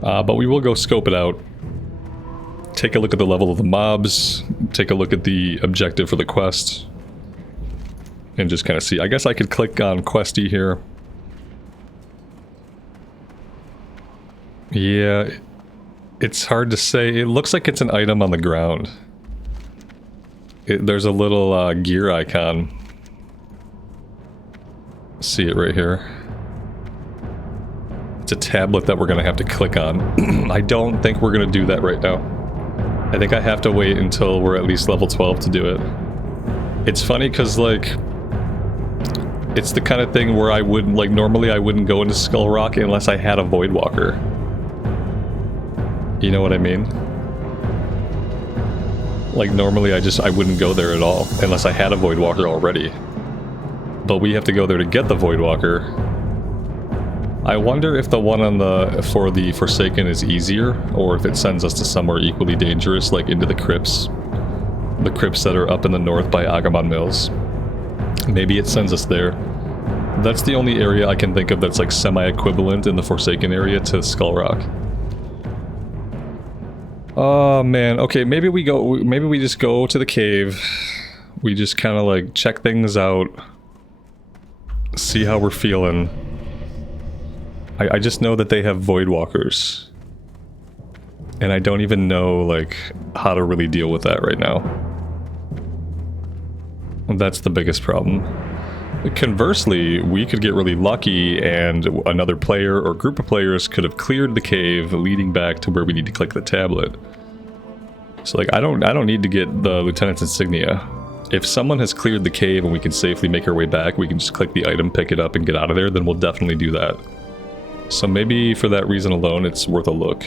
But we will go scope it out. Take a look at the level of the mobs. Take a look at the objective for the quest. And just kind of see. I guess I could click on Questie here. Yeah, it's hard to say. It looks like it's an item on the ground. There's a little gear icon. See it right here. It's a tablet that we're going to have to click on. I don't think we're going to do that right now. I think I have to wait until we're at least level 12 to do it. It's funny because, like, it's the kind of thing where I would, like, normally I wouldn't go into Skull Rock unless I had a voidwalker. You know what I mean? Like, normally I wouldn't go there at all unless I had a voidwalker already. But we have to go there to get the voidwalker. I wonder if the one on for the Forsaken is easier, or if it sends us to somewhere equally dangerous, like into the crypts. The crypts that are up in the north by Agamon Mills. Maybe it sends us there. That's the only area I can think of that's like semi-equivalent in the Forsaken area to Skull Rock. Oh man, okay, maybe we just go to the cave. We just kind of like check things out. See how we're feeling. I just know that they have voidwalkers. And I don't even know, like, how to really deal with that right now. That's the biggest problem. Conversely, we could get really lucky and another player or group of players could have cleared the cave leading back to where we need to click the tablet. So, like, I don't need to get the Lieutenant's Insignia. If someone has cleared the cave and we can safely make our way back, we can just click the item, pick it up, and get out of there, then we'll definitely do that. So maybe for that reason alone, it's worth a look.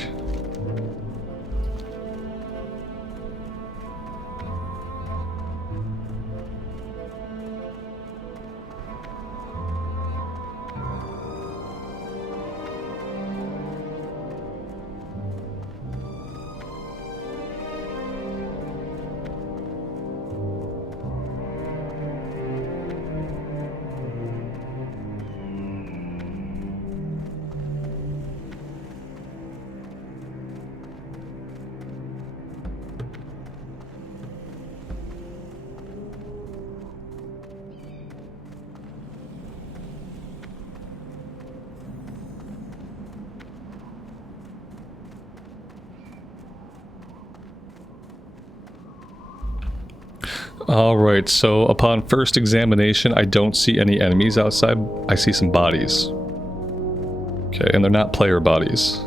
Alright, so upon first examination, I don't see any enemies outside. I see some bodies. Okay, and they're not player bodies.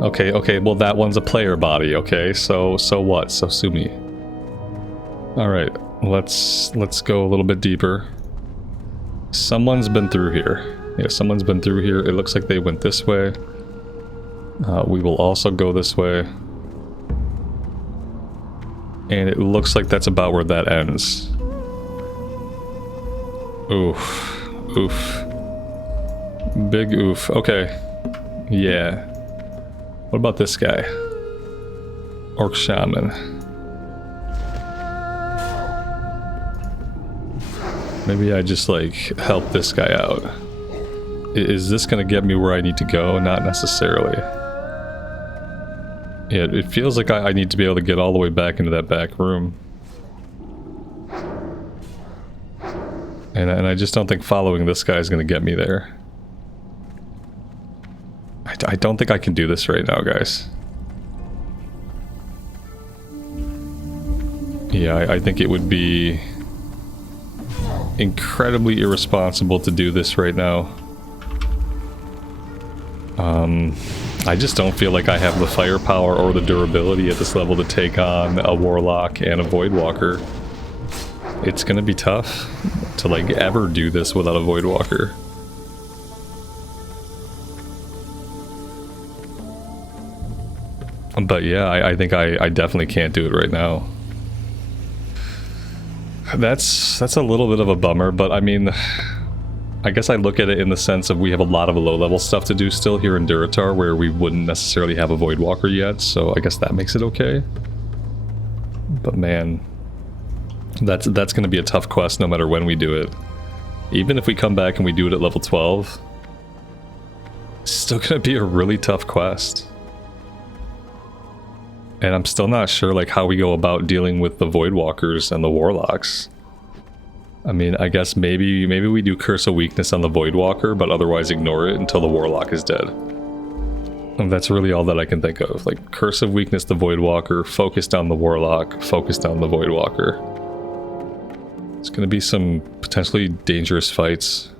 Okay, well that one's a player body, okay? So what? So sue me. Alright, let's go a little bit deeper. Someone's been through here. Yeah, someone's been through here. It looks like they went this way. We will also go this way. And it looks like that's about where that ends. Oof. Oof. Big oof. Okay. Yeah. What about this guy? Orc Shaman. Maybe I just, like, help this guy out. Is this gonna get me where I need to go? Not necessarily. Yeah, it feels like I need to be able to get all the way back into that back room. And I just don't think following this guy is going to get me there. I don't think I can do this right now, guys. Yeah, I think it would be incredibly irresponsible to do this right now. I just don't feel like I have the firepower or the durability at this level to take on a Warlock and a Voidwalker. It's gonna be tough to, like, ever do this without a Voidwalker. But yeah, I think I definitely can't do it right now. That's a little bit of a bummer, but I mean, I guess I look at it in the sense of we have a lot of low-level stuff to do still here in Durotar where we wouldn't necessarily have a Voidwalker yet, so I guess that makes it okay. But man, that's going to be a tough quest no matter when we do it. Even if we come back and we do it at level 12, it's still gonna be a really tough quest. And I'm still not sure like how we go about dealing with the voidwalkers and the warlocks. I mean, I guess maybe we do Curse of Weakness on the voidwalker, but otherwise ignore it until the warlock is dead. And that's really all that I can think of. Like, Curse of Weakness the voidwalker, focused on the warlock, focused on the voidwalker. It's gonna be some potentially dangerous fights.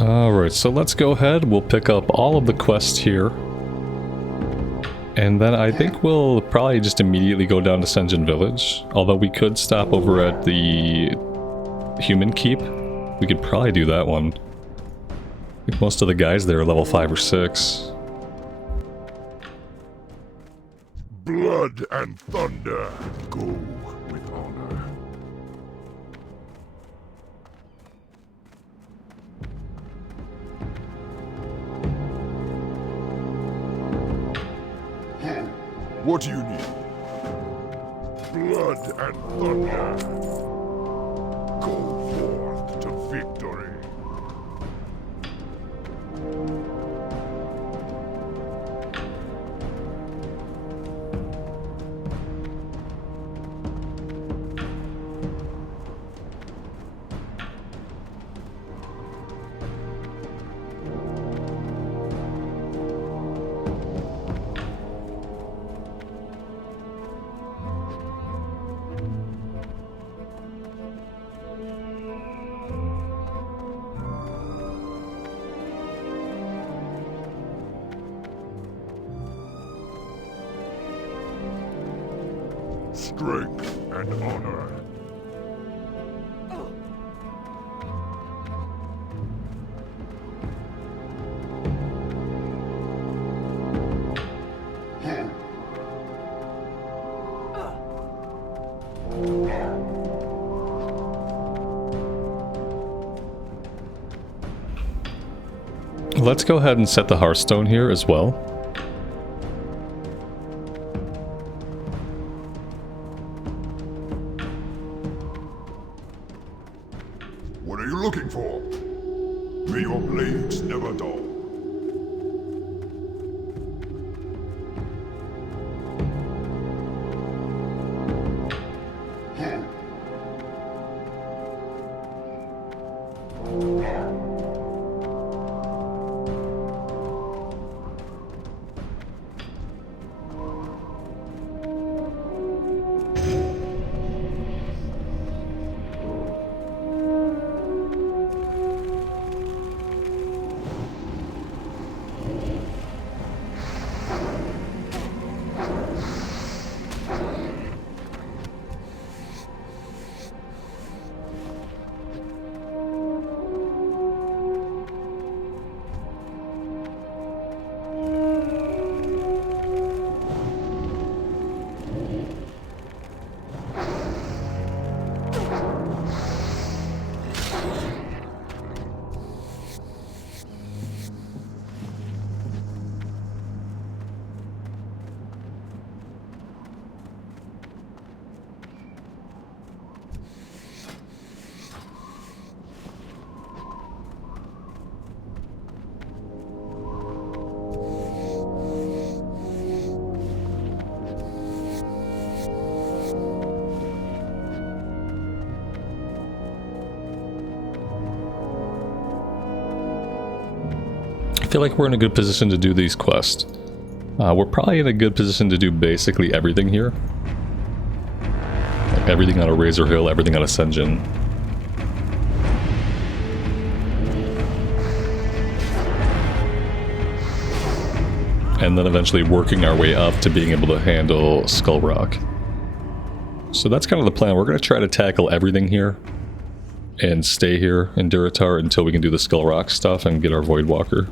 Alright, so let's go ahead. We'll pick up all of the quests here. And then I think we'll probably just immediately go down to Sen'jin Village. Although we could stop over at the Human Keep. We could probably do that one. I think most of the guys there are level 5 or 6. Blood and thunder go with honor. What do you need? Blood and thunder. Go forth to victory. Strength and honor. Let's go ahead and set the Hearthstone here as well. What are you looking for? May your blades never dull. feel like we're in a good position to do these quests. We're probably in a good position to do basically everything here. Like everything on a Razor Hill, everything on Ascension. And then eventually working our way up to being able to handle Skull Rock. So that's kind of the plan. We're going to try to tackle everything here and stay here in Durotar until we can do the Skull Rock stuff and get our Voidwalker.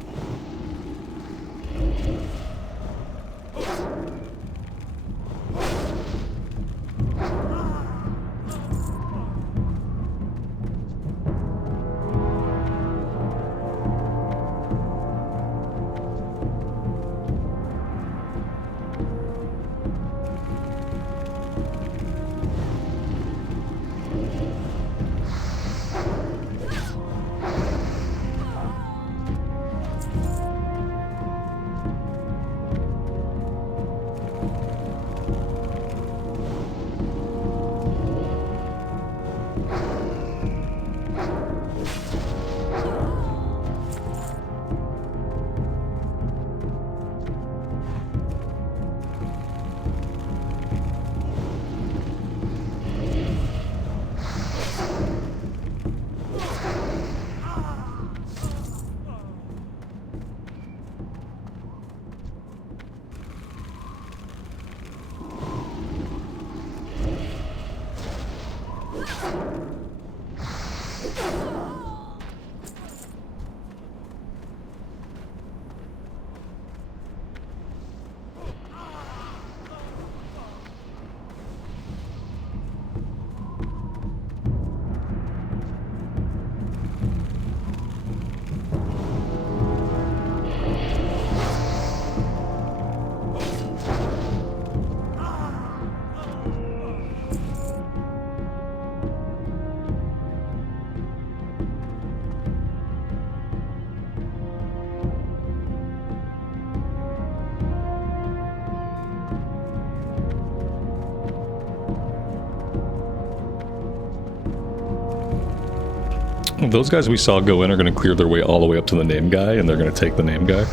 Those guys we saw go in are going to clear their way all the way up to the name guy, and they're going to take the name guy.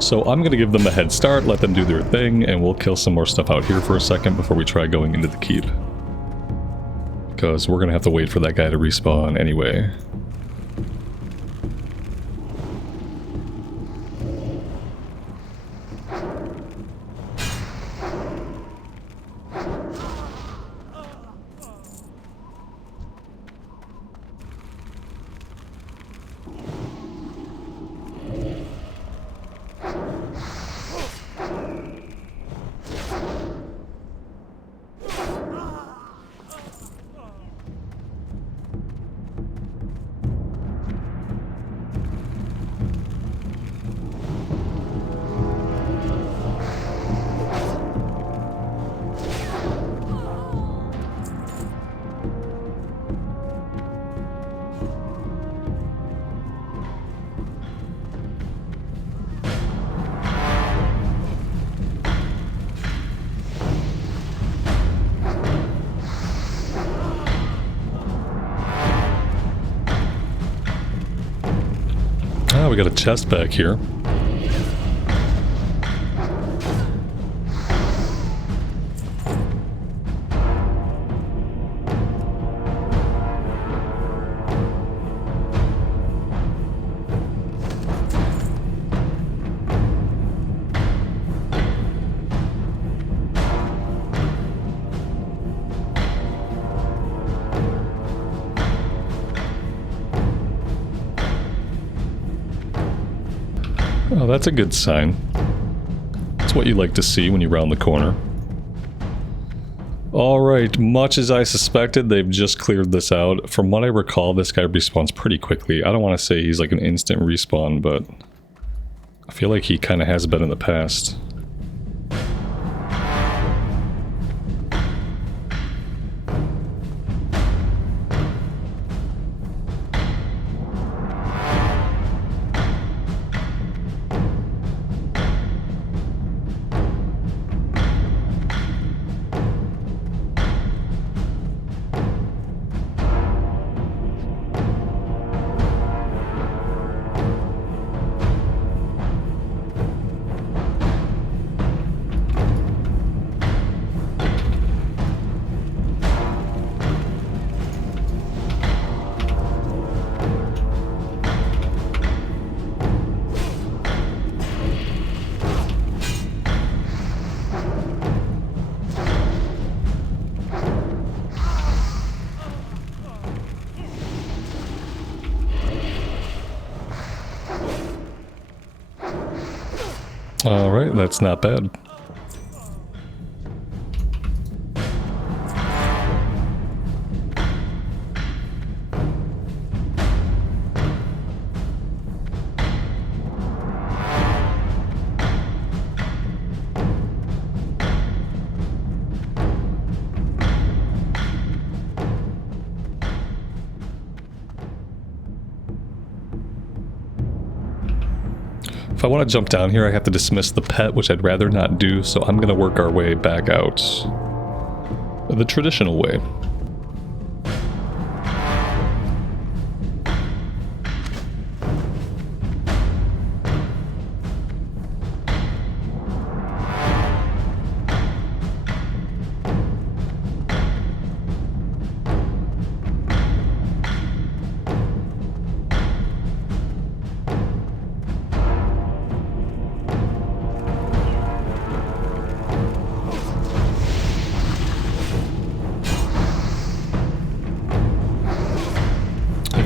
So I'm going to give them a head start, let them do their thing, and we'll kill some more stuff out here for a second before we try going into the keep. Because we're going to have to wait for that guy to respawn anyway. We got a chest back here. Oh, that's a good sign. That's what you like to see when you round the corner. Alright, much as I suspected, they've just cleared this out. From what I recall, this guy respawns pretty quickly. I don't want to say he's like an instant respawn, but I feel like he kind of has been in the past. Alright, that's not bad. If I want to jump down here, I have to dismiss the pet, which I'd rather not do, so I'm going to work our way back out the traditional way.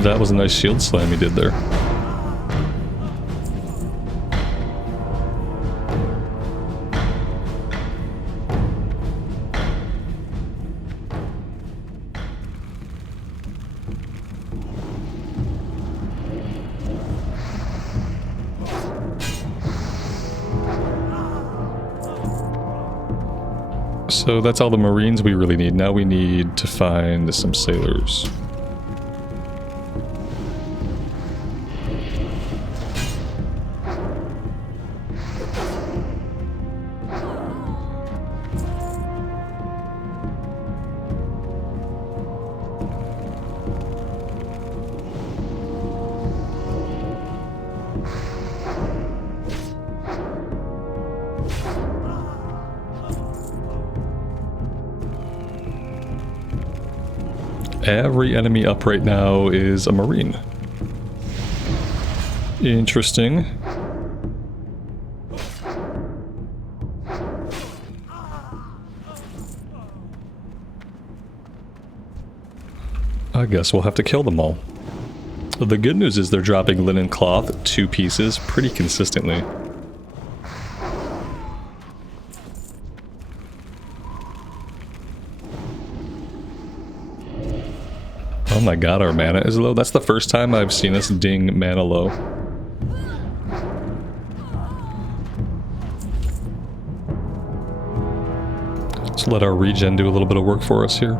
That was a nice shield slam he did there. So that's all the Marines we really need. Now we need to find some sailors. Every enemy up right now is a Marine. Interesting. I guess we'll have to kill them all. The good news is they're dropping linen cloth 2 pieces pretty consistently. Oh my god, our mana is low. That's the first time I've seen us ding mana low. Let's let our regen do a little bit of work for us here.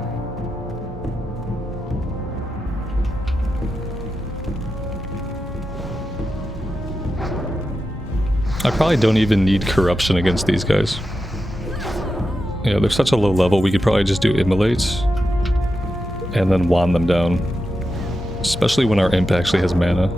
I probably don't even need corruption against these guys. Yeah, they're such a low level, we could probably just do immolate and then wand them down. Especially when our imp actually has mana.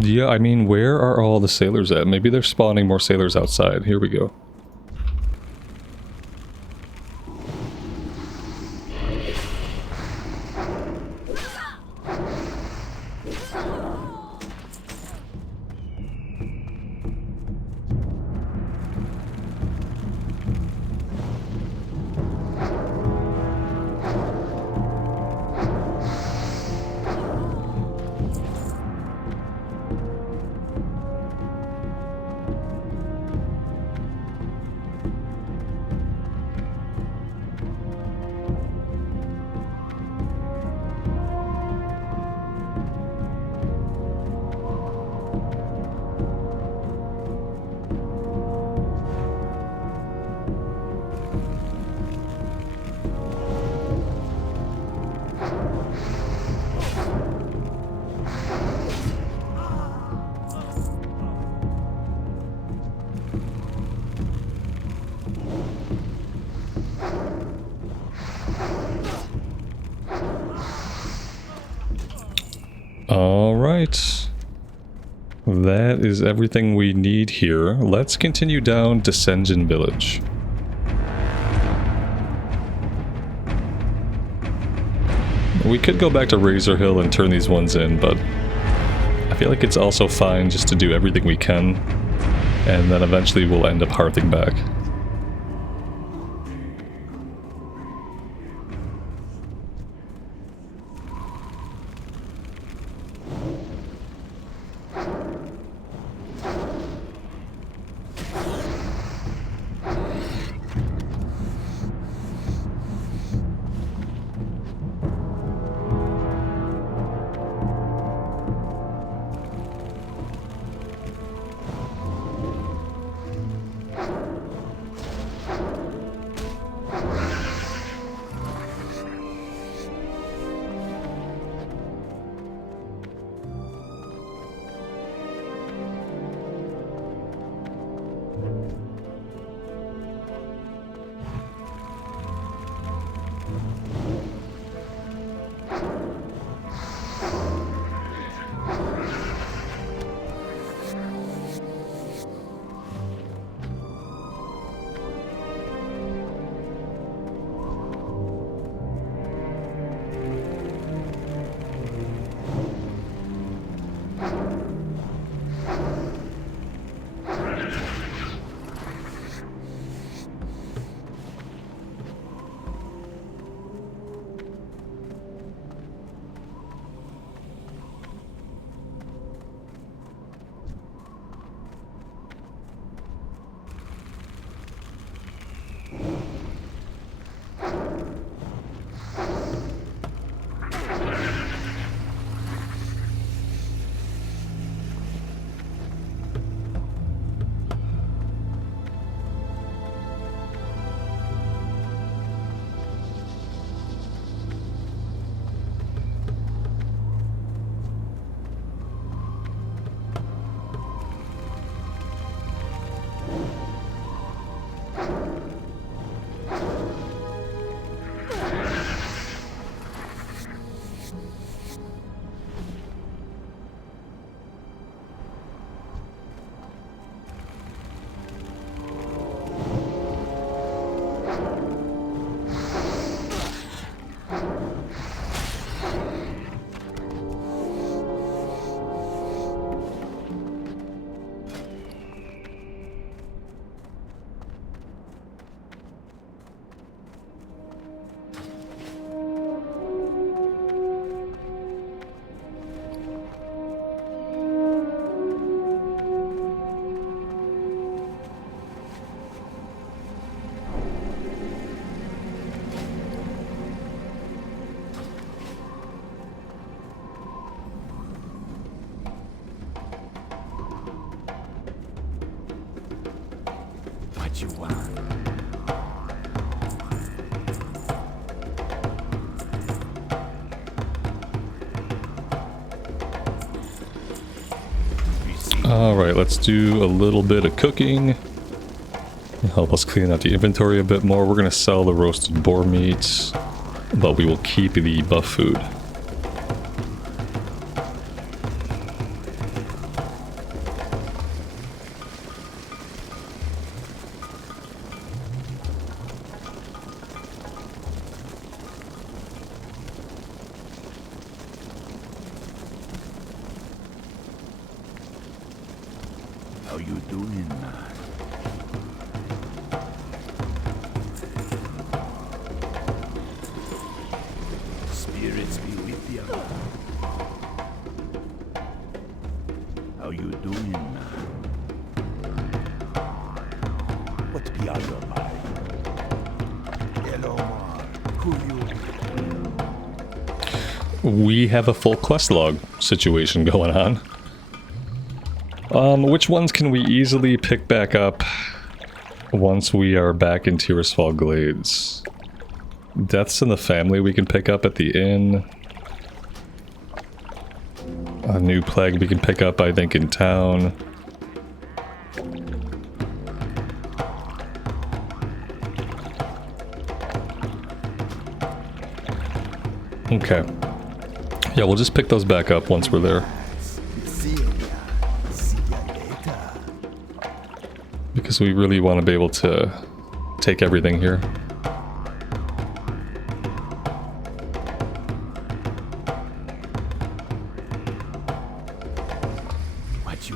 Yeah, I mean, where are all the sailors at? Maybe they're spawning more sailors outside. Here we go. that is everything we need here. Let's continue down Descension Village. We could go back to Razor Hill and turn these ones in, but I feel like it's also fine just to do everything we can, and then eventually we'll end up hearthing back. What you want? Alright, let's do a little bit of cooking. Help us clean out the inventory a bit more. We're going to sell the roasted boar meat, but we will keep the buff food. How you doing? Spirits be with you. How you doing? What be on your mind? Hello, who you? We have a full quest log situation going on. Which ones can we easily pick back up once we are back in Tirisfal Glades? Deaths in the family we can pick up at the inn. A new plague we can pick up, I think, in town. Okay. Yeah, we'll just pick those back up once we're there. because we really want to be able to take everything here.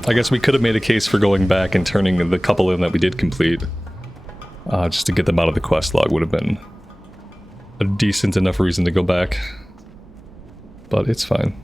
I guess we could have made a case for going back and turning the couple in that we did complete. Just to get them out of the quest log would have been a decent enough reason to go back. But it's fine.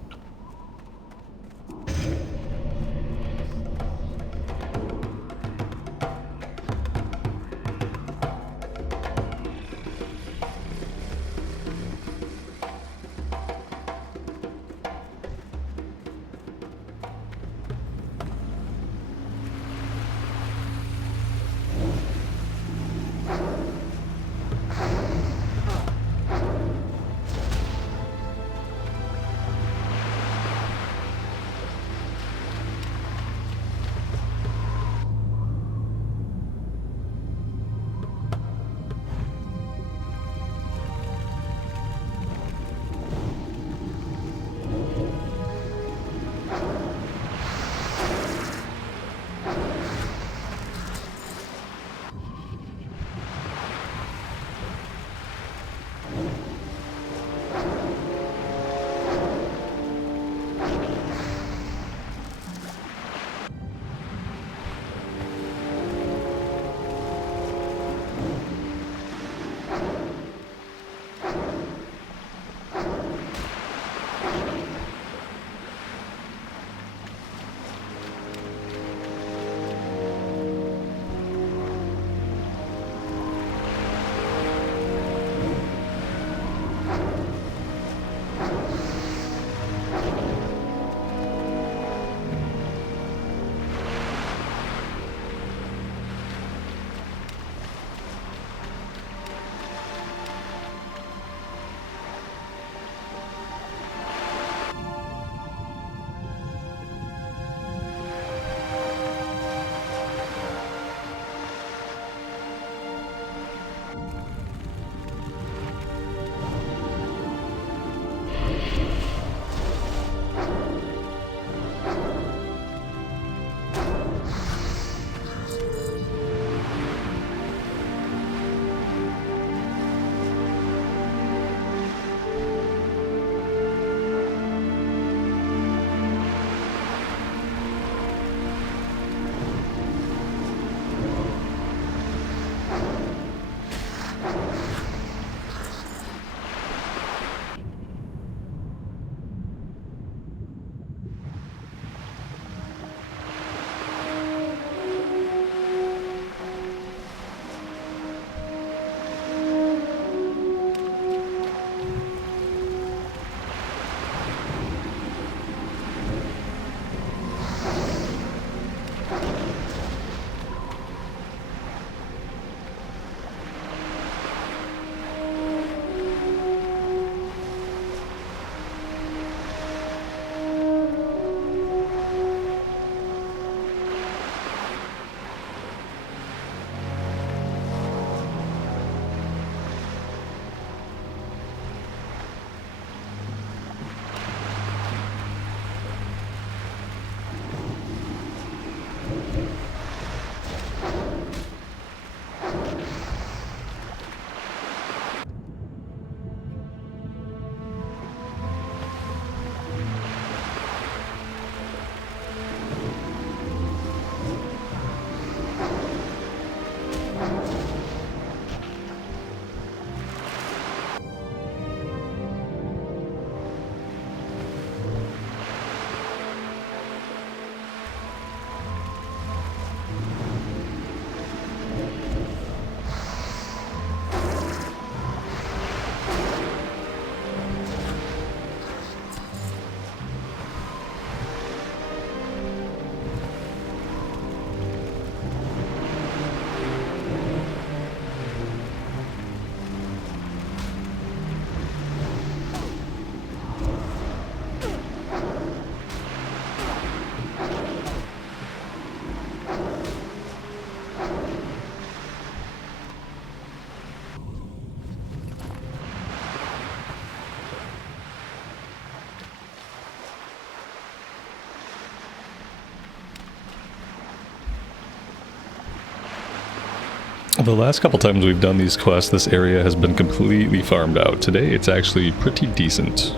The last couple times we've done these quests, this area has been completely farmed out. Today it's actually pretty decent.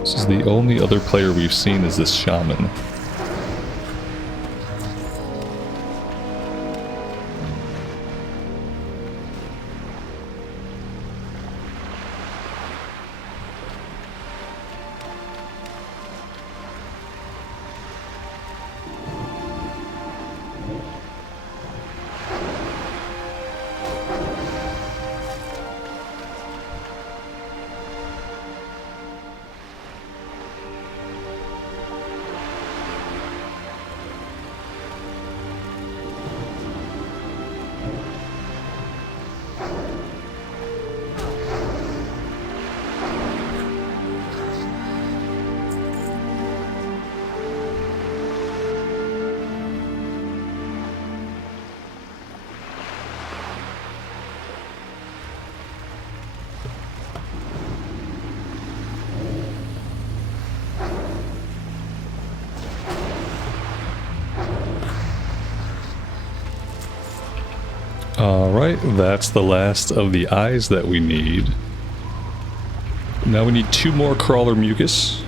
This is the only other player we've seen is this shaman. Alright, that's the last of the eyes that we need. Now we need 2 more crawler mucus.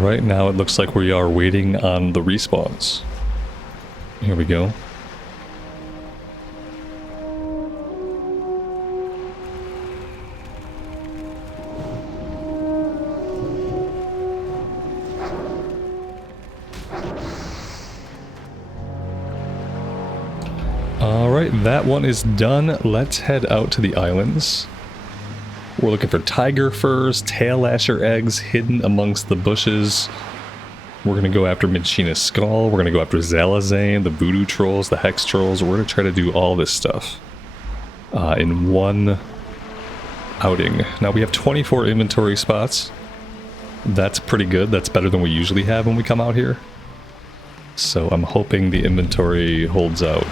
Right now it looks like we are waiting on the respawns. Here we go. Alright, that one is done. Let's head out to the islands. We're looking for tiger furs, tail lasher eggs hidden amongst the bushes. We're going to go after Minchina's skull. We're going to go after Zalazane, the voodoo trolls, the hex trolls. We're going to try to do all this stuff in one outing. Now we have 24 inventory spots. That's pretty good. That's better than we usually have when we come out here. So I'm hoping the inventory holds out.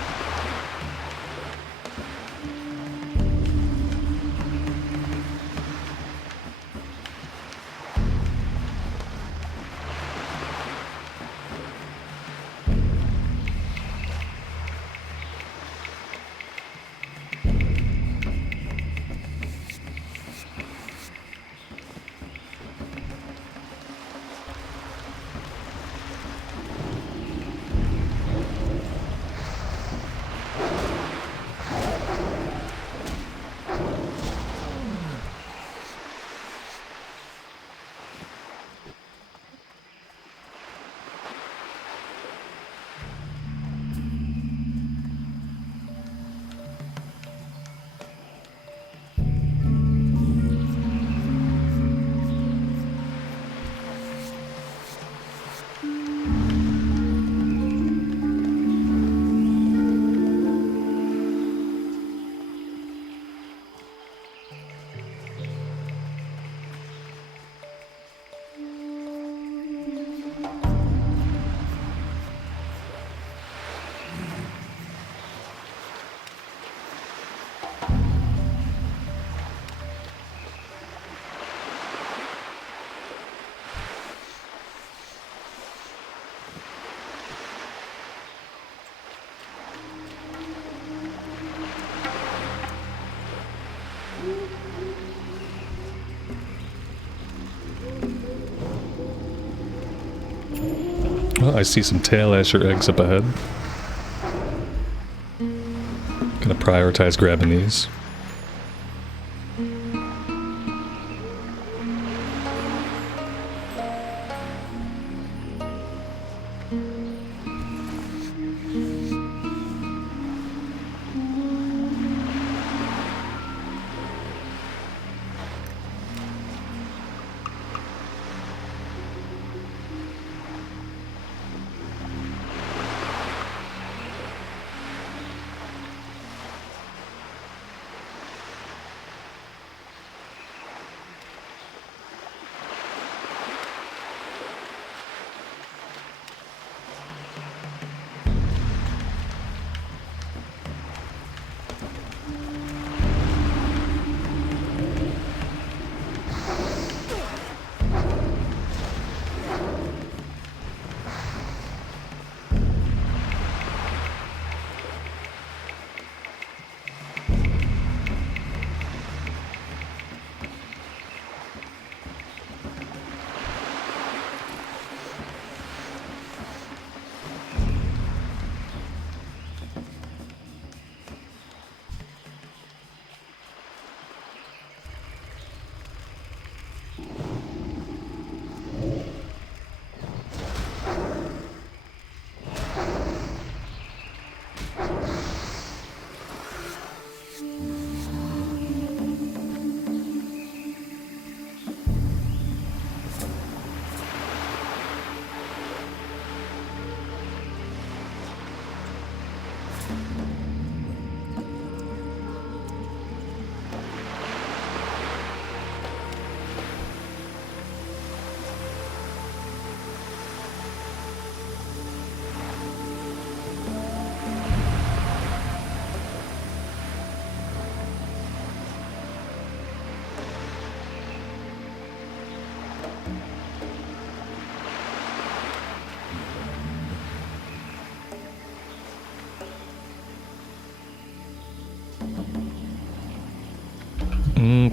Well, I see some tail asher eggs up ahead. Gonna prioritize grabbing these.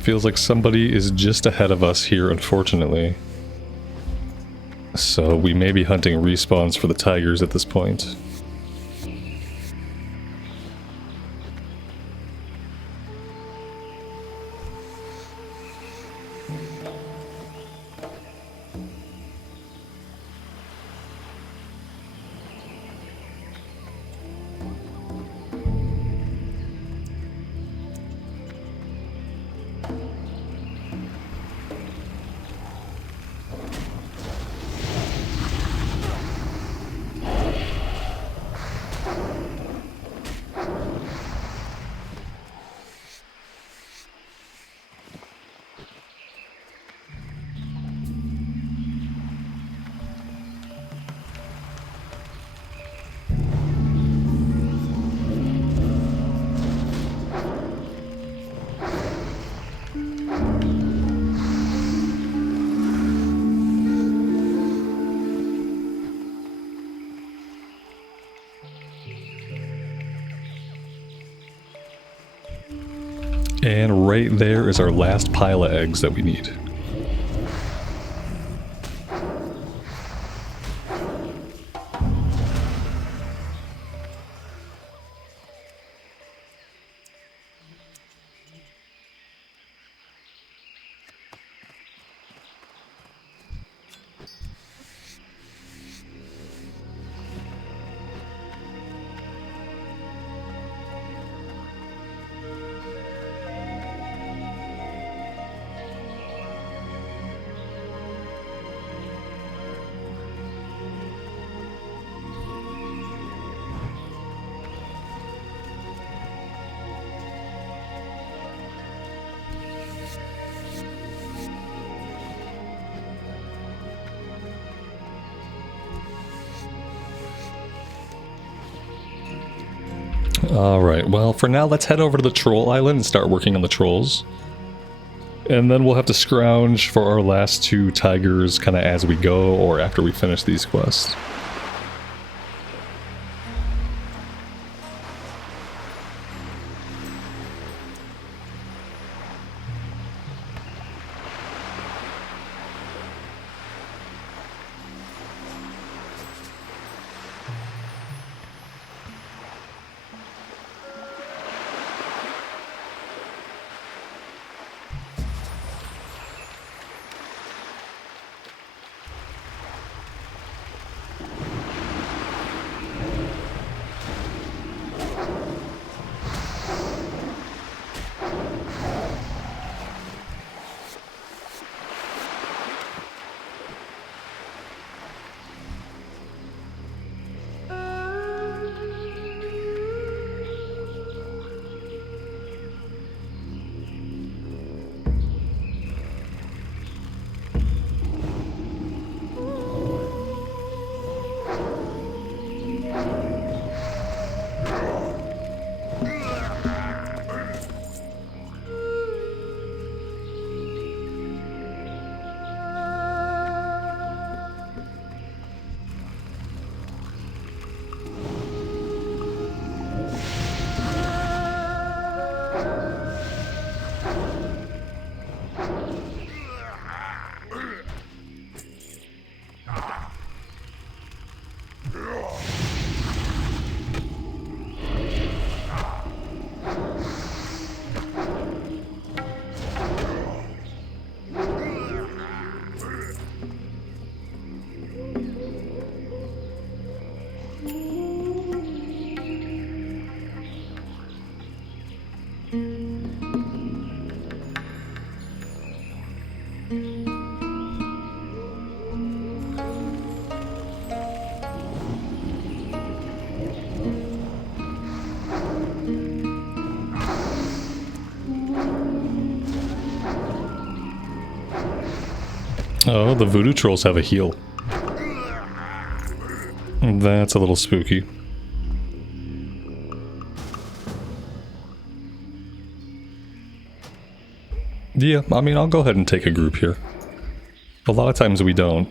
Feels like somebody is just ahead of us here, unfortunately. So we may be hunting respawns for the tigers at this point. And right there is our last pile of eggs that we need. Alright, well, for now, let's head over to the Troll Island and start working on the trolls. And then we'll have to scrounge for our last two tigers kind of as we go, or after we finish these quests. Oh, the voodoo trolls have a heal. That's a little spooky. Yeah, I mean, I'll go ahead and take a group here. A lot of times we don't.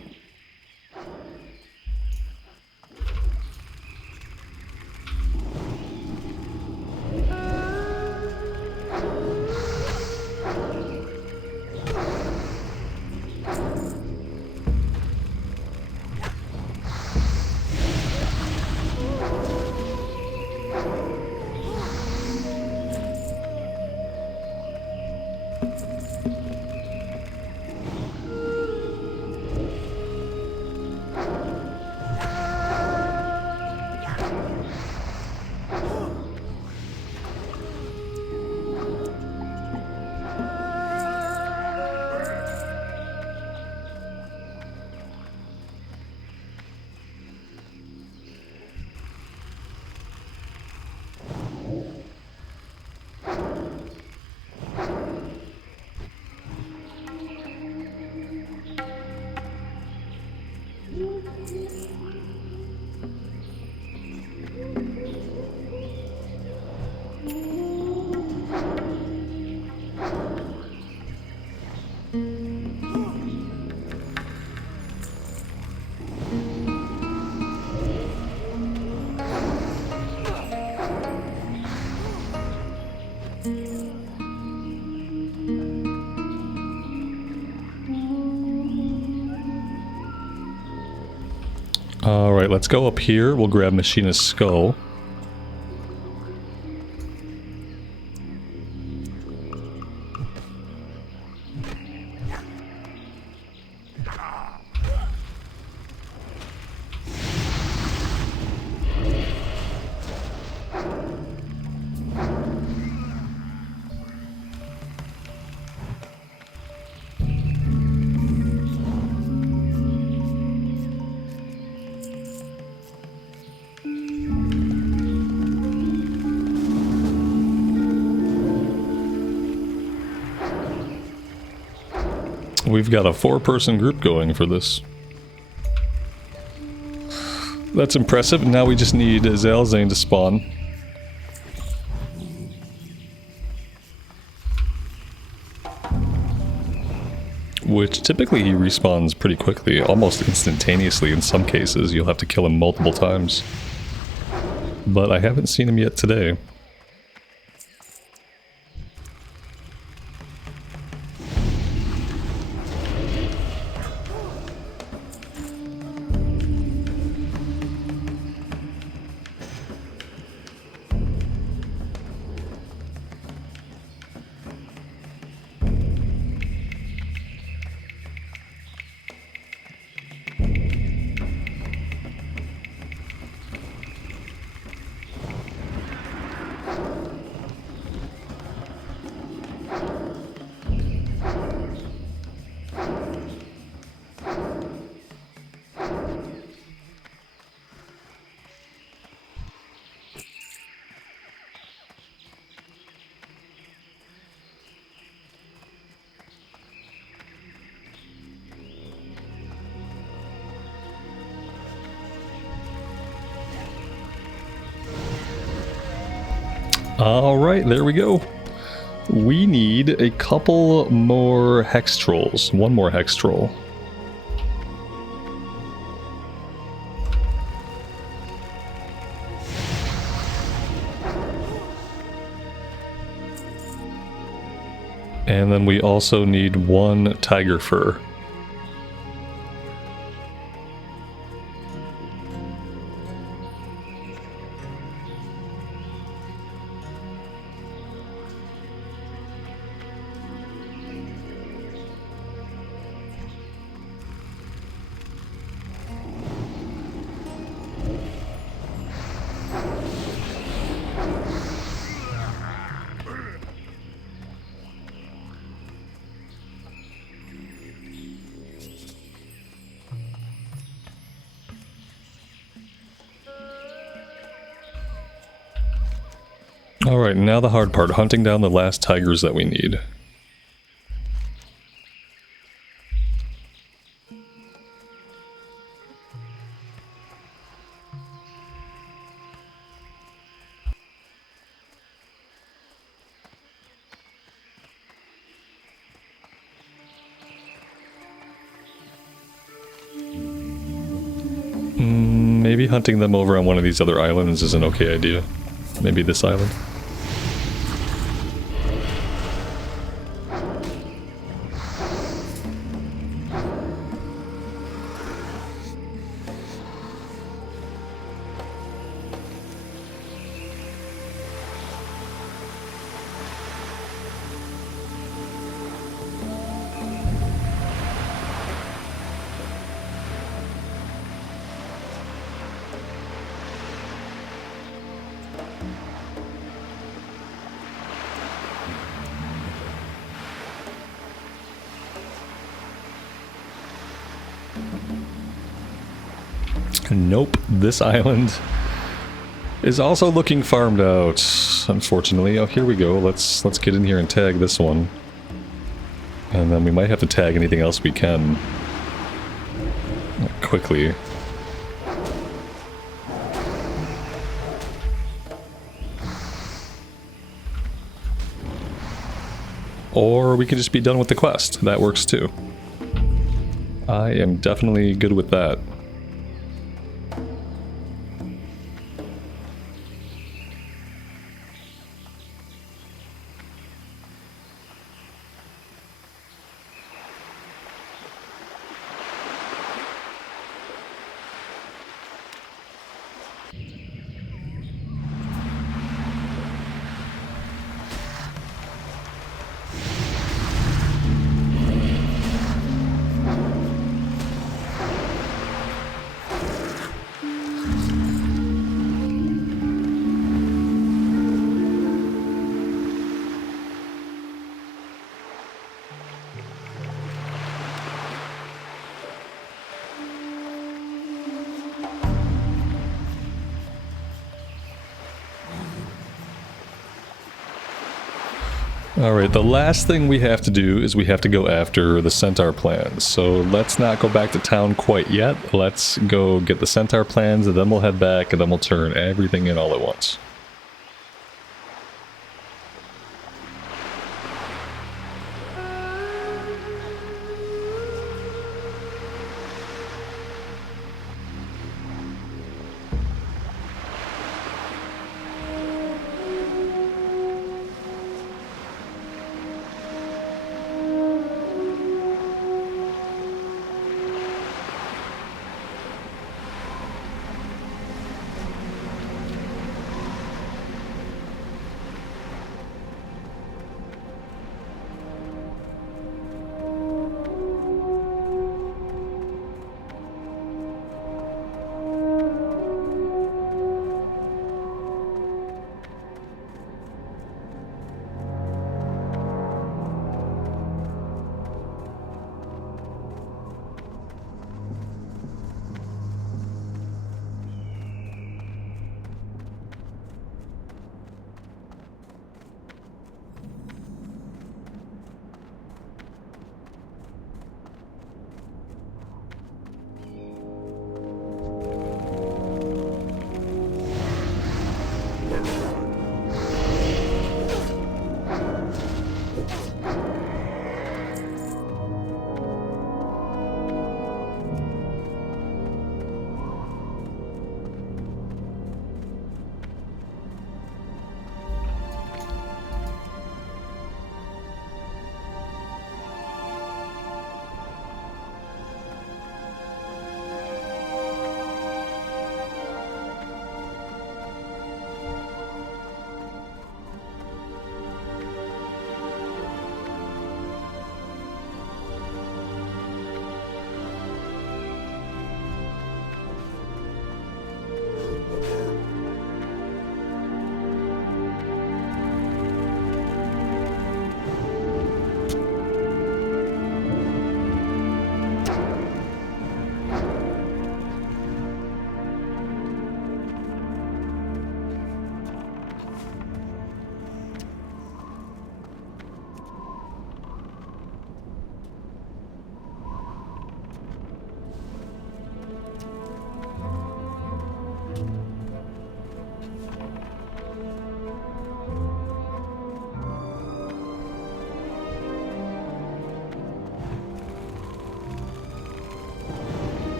Alright, let's go up here. We'll grab Machinist's skull. We've got a 4-person group going for this. That's impressive. Now we just need Zalzane to spawn. Which typically he respawns pretty quickly, almost instantaneously in some cases. You'll have to kill him multiple times. But I haven't seen him yet today. Alright, there we go. We need a couple more hex trolls. One more hex troll. And then we also need one tiger fur. Alright, now the hard part, hunting down the last tigers that we need. Maybe hunting them over on one of these other islands is an okay idea. Maybe this island. Nope, this island is also looking farmed out, unfortunately. Oh, here we go. Let's get in here and tag this one. And then we might have to tag anything else we can quickly. Or we could just be done with the quest. That works too. I am definitely good with that. Alright, the last thing we have to do is we have to go after the centaur plans. So let's not go back to town quite yet. Let's go get the centaur plans, and then we'll head back, and then we'll turn everything in all at once.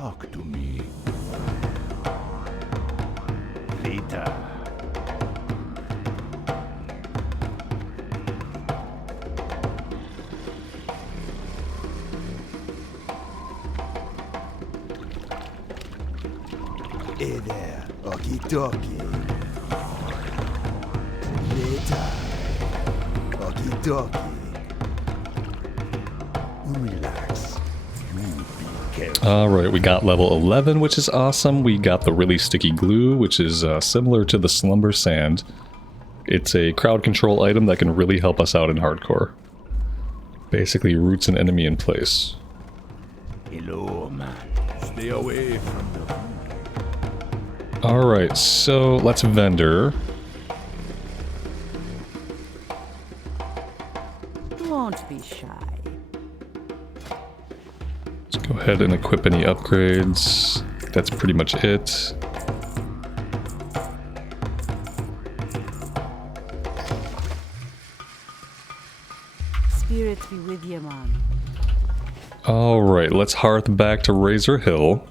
Talk to me. Later. Hey there, okie-dokie. Later. Okie-dokie. Relax. You be careful. Alright, we got level 11, which is awesome. We got the really sticky glue, which is similar to the slumber sand. It's a crowd control item that can really help us out in hardcore. Basically roots an enemy in place. Hello, man. Stay away from the... Alright, so let's vendor. Won't be shy. Let's go ahead and equip any upgrades. That's pretty much it. Spirits be with you, man. Alright, let's hearth back to Razor Hill.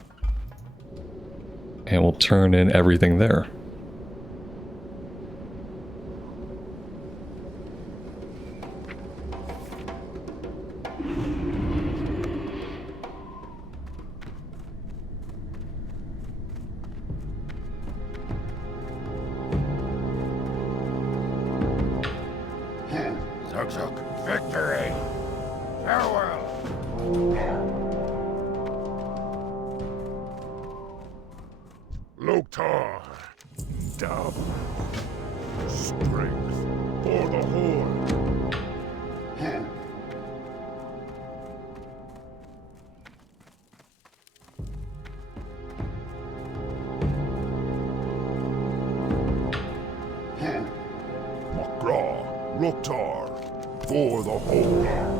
And we'll turn in everything there. Zug, victory! Farewell! Lothar, Dab, strength for the Horde. Makra, Lothar, for the Horde.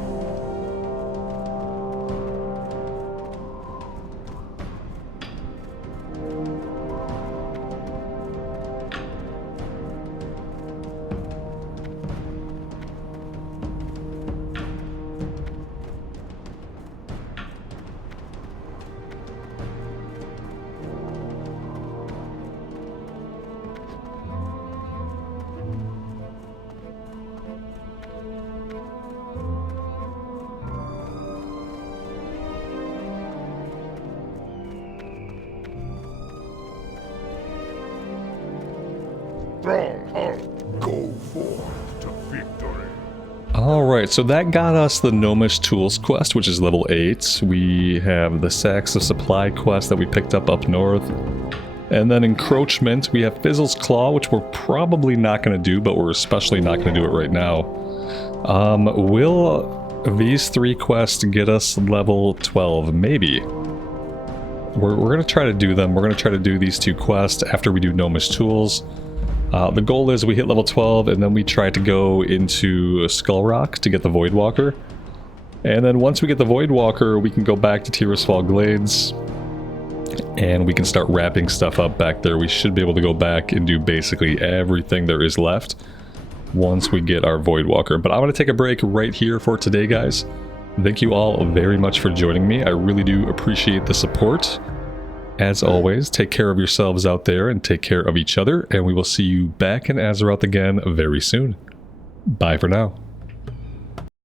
stronghold. Go forth to victory. Alright, so that got us the Gnomish Tools quest, which is level 8. We have the Sacks of Supply quest that we picked up north. And then Encroachment, we have Fizzle's Claw, which we're probably not going to do, but we're especially not going to do it right now. Will these 3 quests get us level 12? Maybe. We're going to try to do them. We're going to try to do these 2 quests after we do Gnomish Tools. The goal is we hit level 12 and then we try to go into Skull Rock to get the Voidwalker. And then once we get the Voidwalker, we can go back to Tirisfal Glades and we can start wrapping stuff up back there. We should be able to go back and do basically everything there is left once we get our Voidwalker. But I'm going to take a break right here for today, guys. Thank you all very much for joining me. I really do appreciate the support. As always, take care of yourselves out there and take care of each other, and we will see you back in Azeroth again very soon. Bye for now.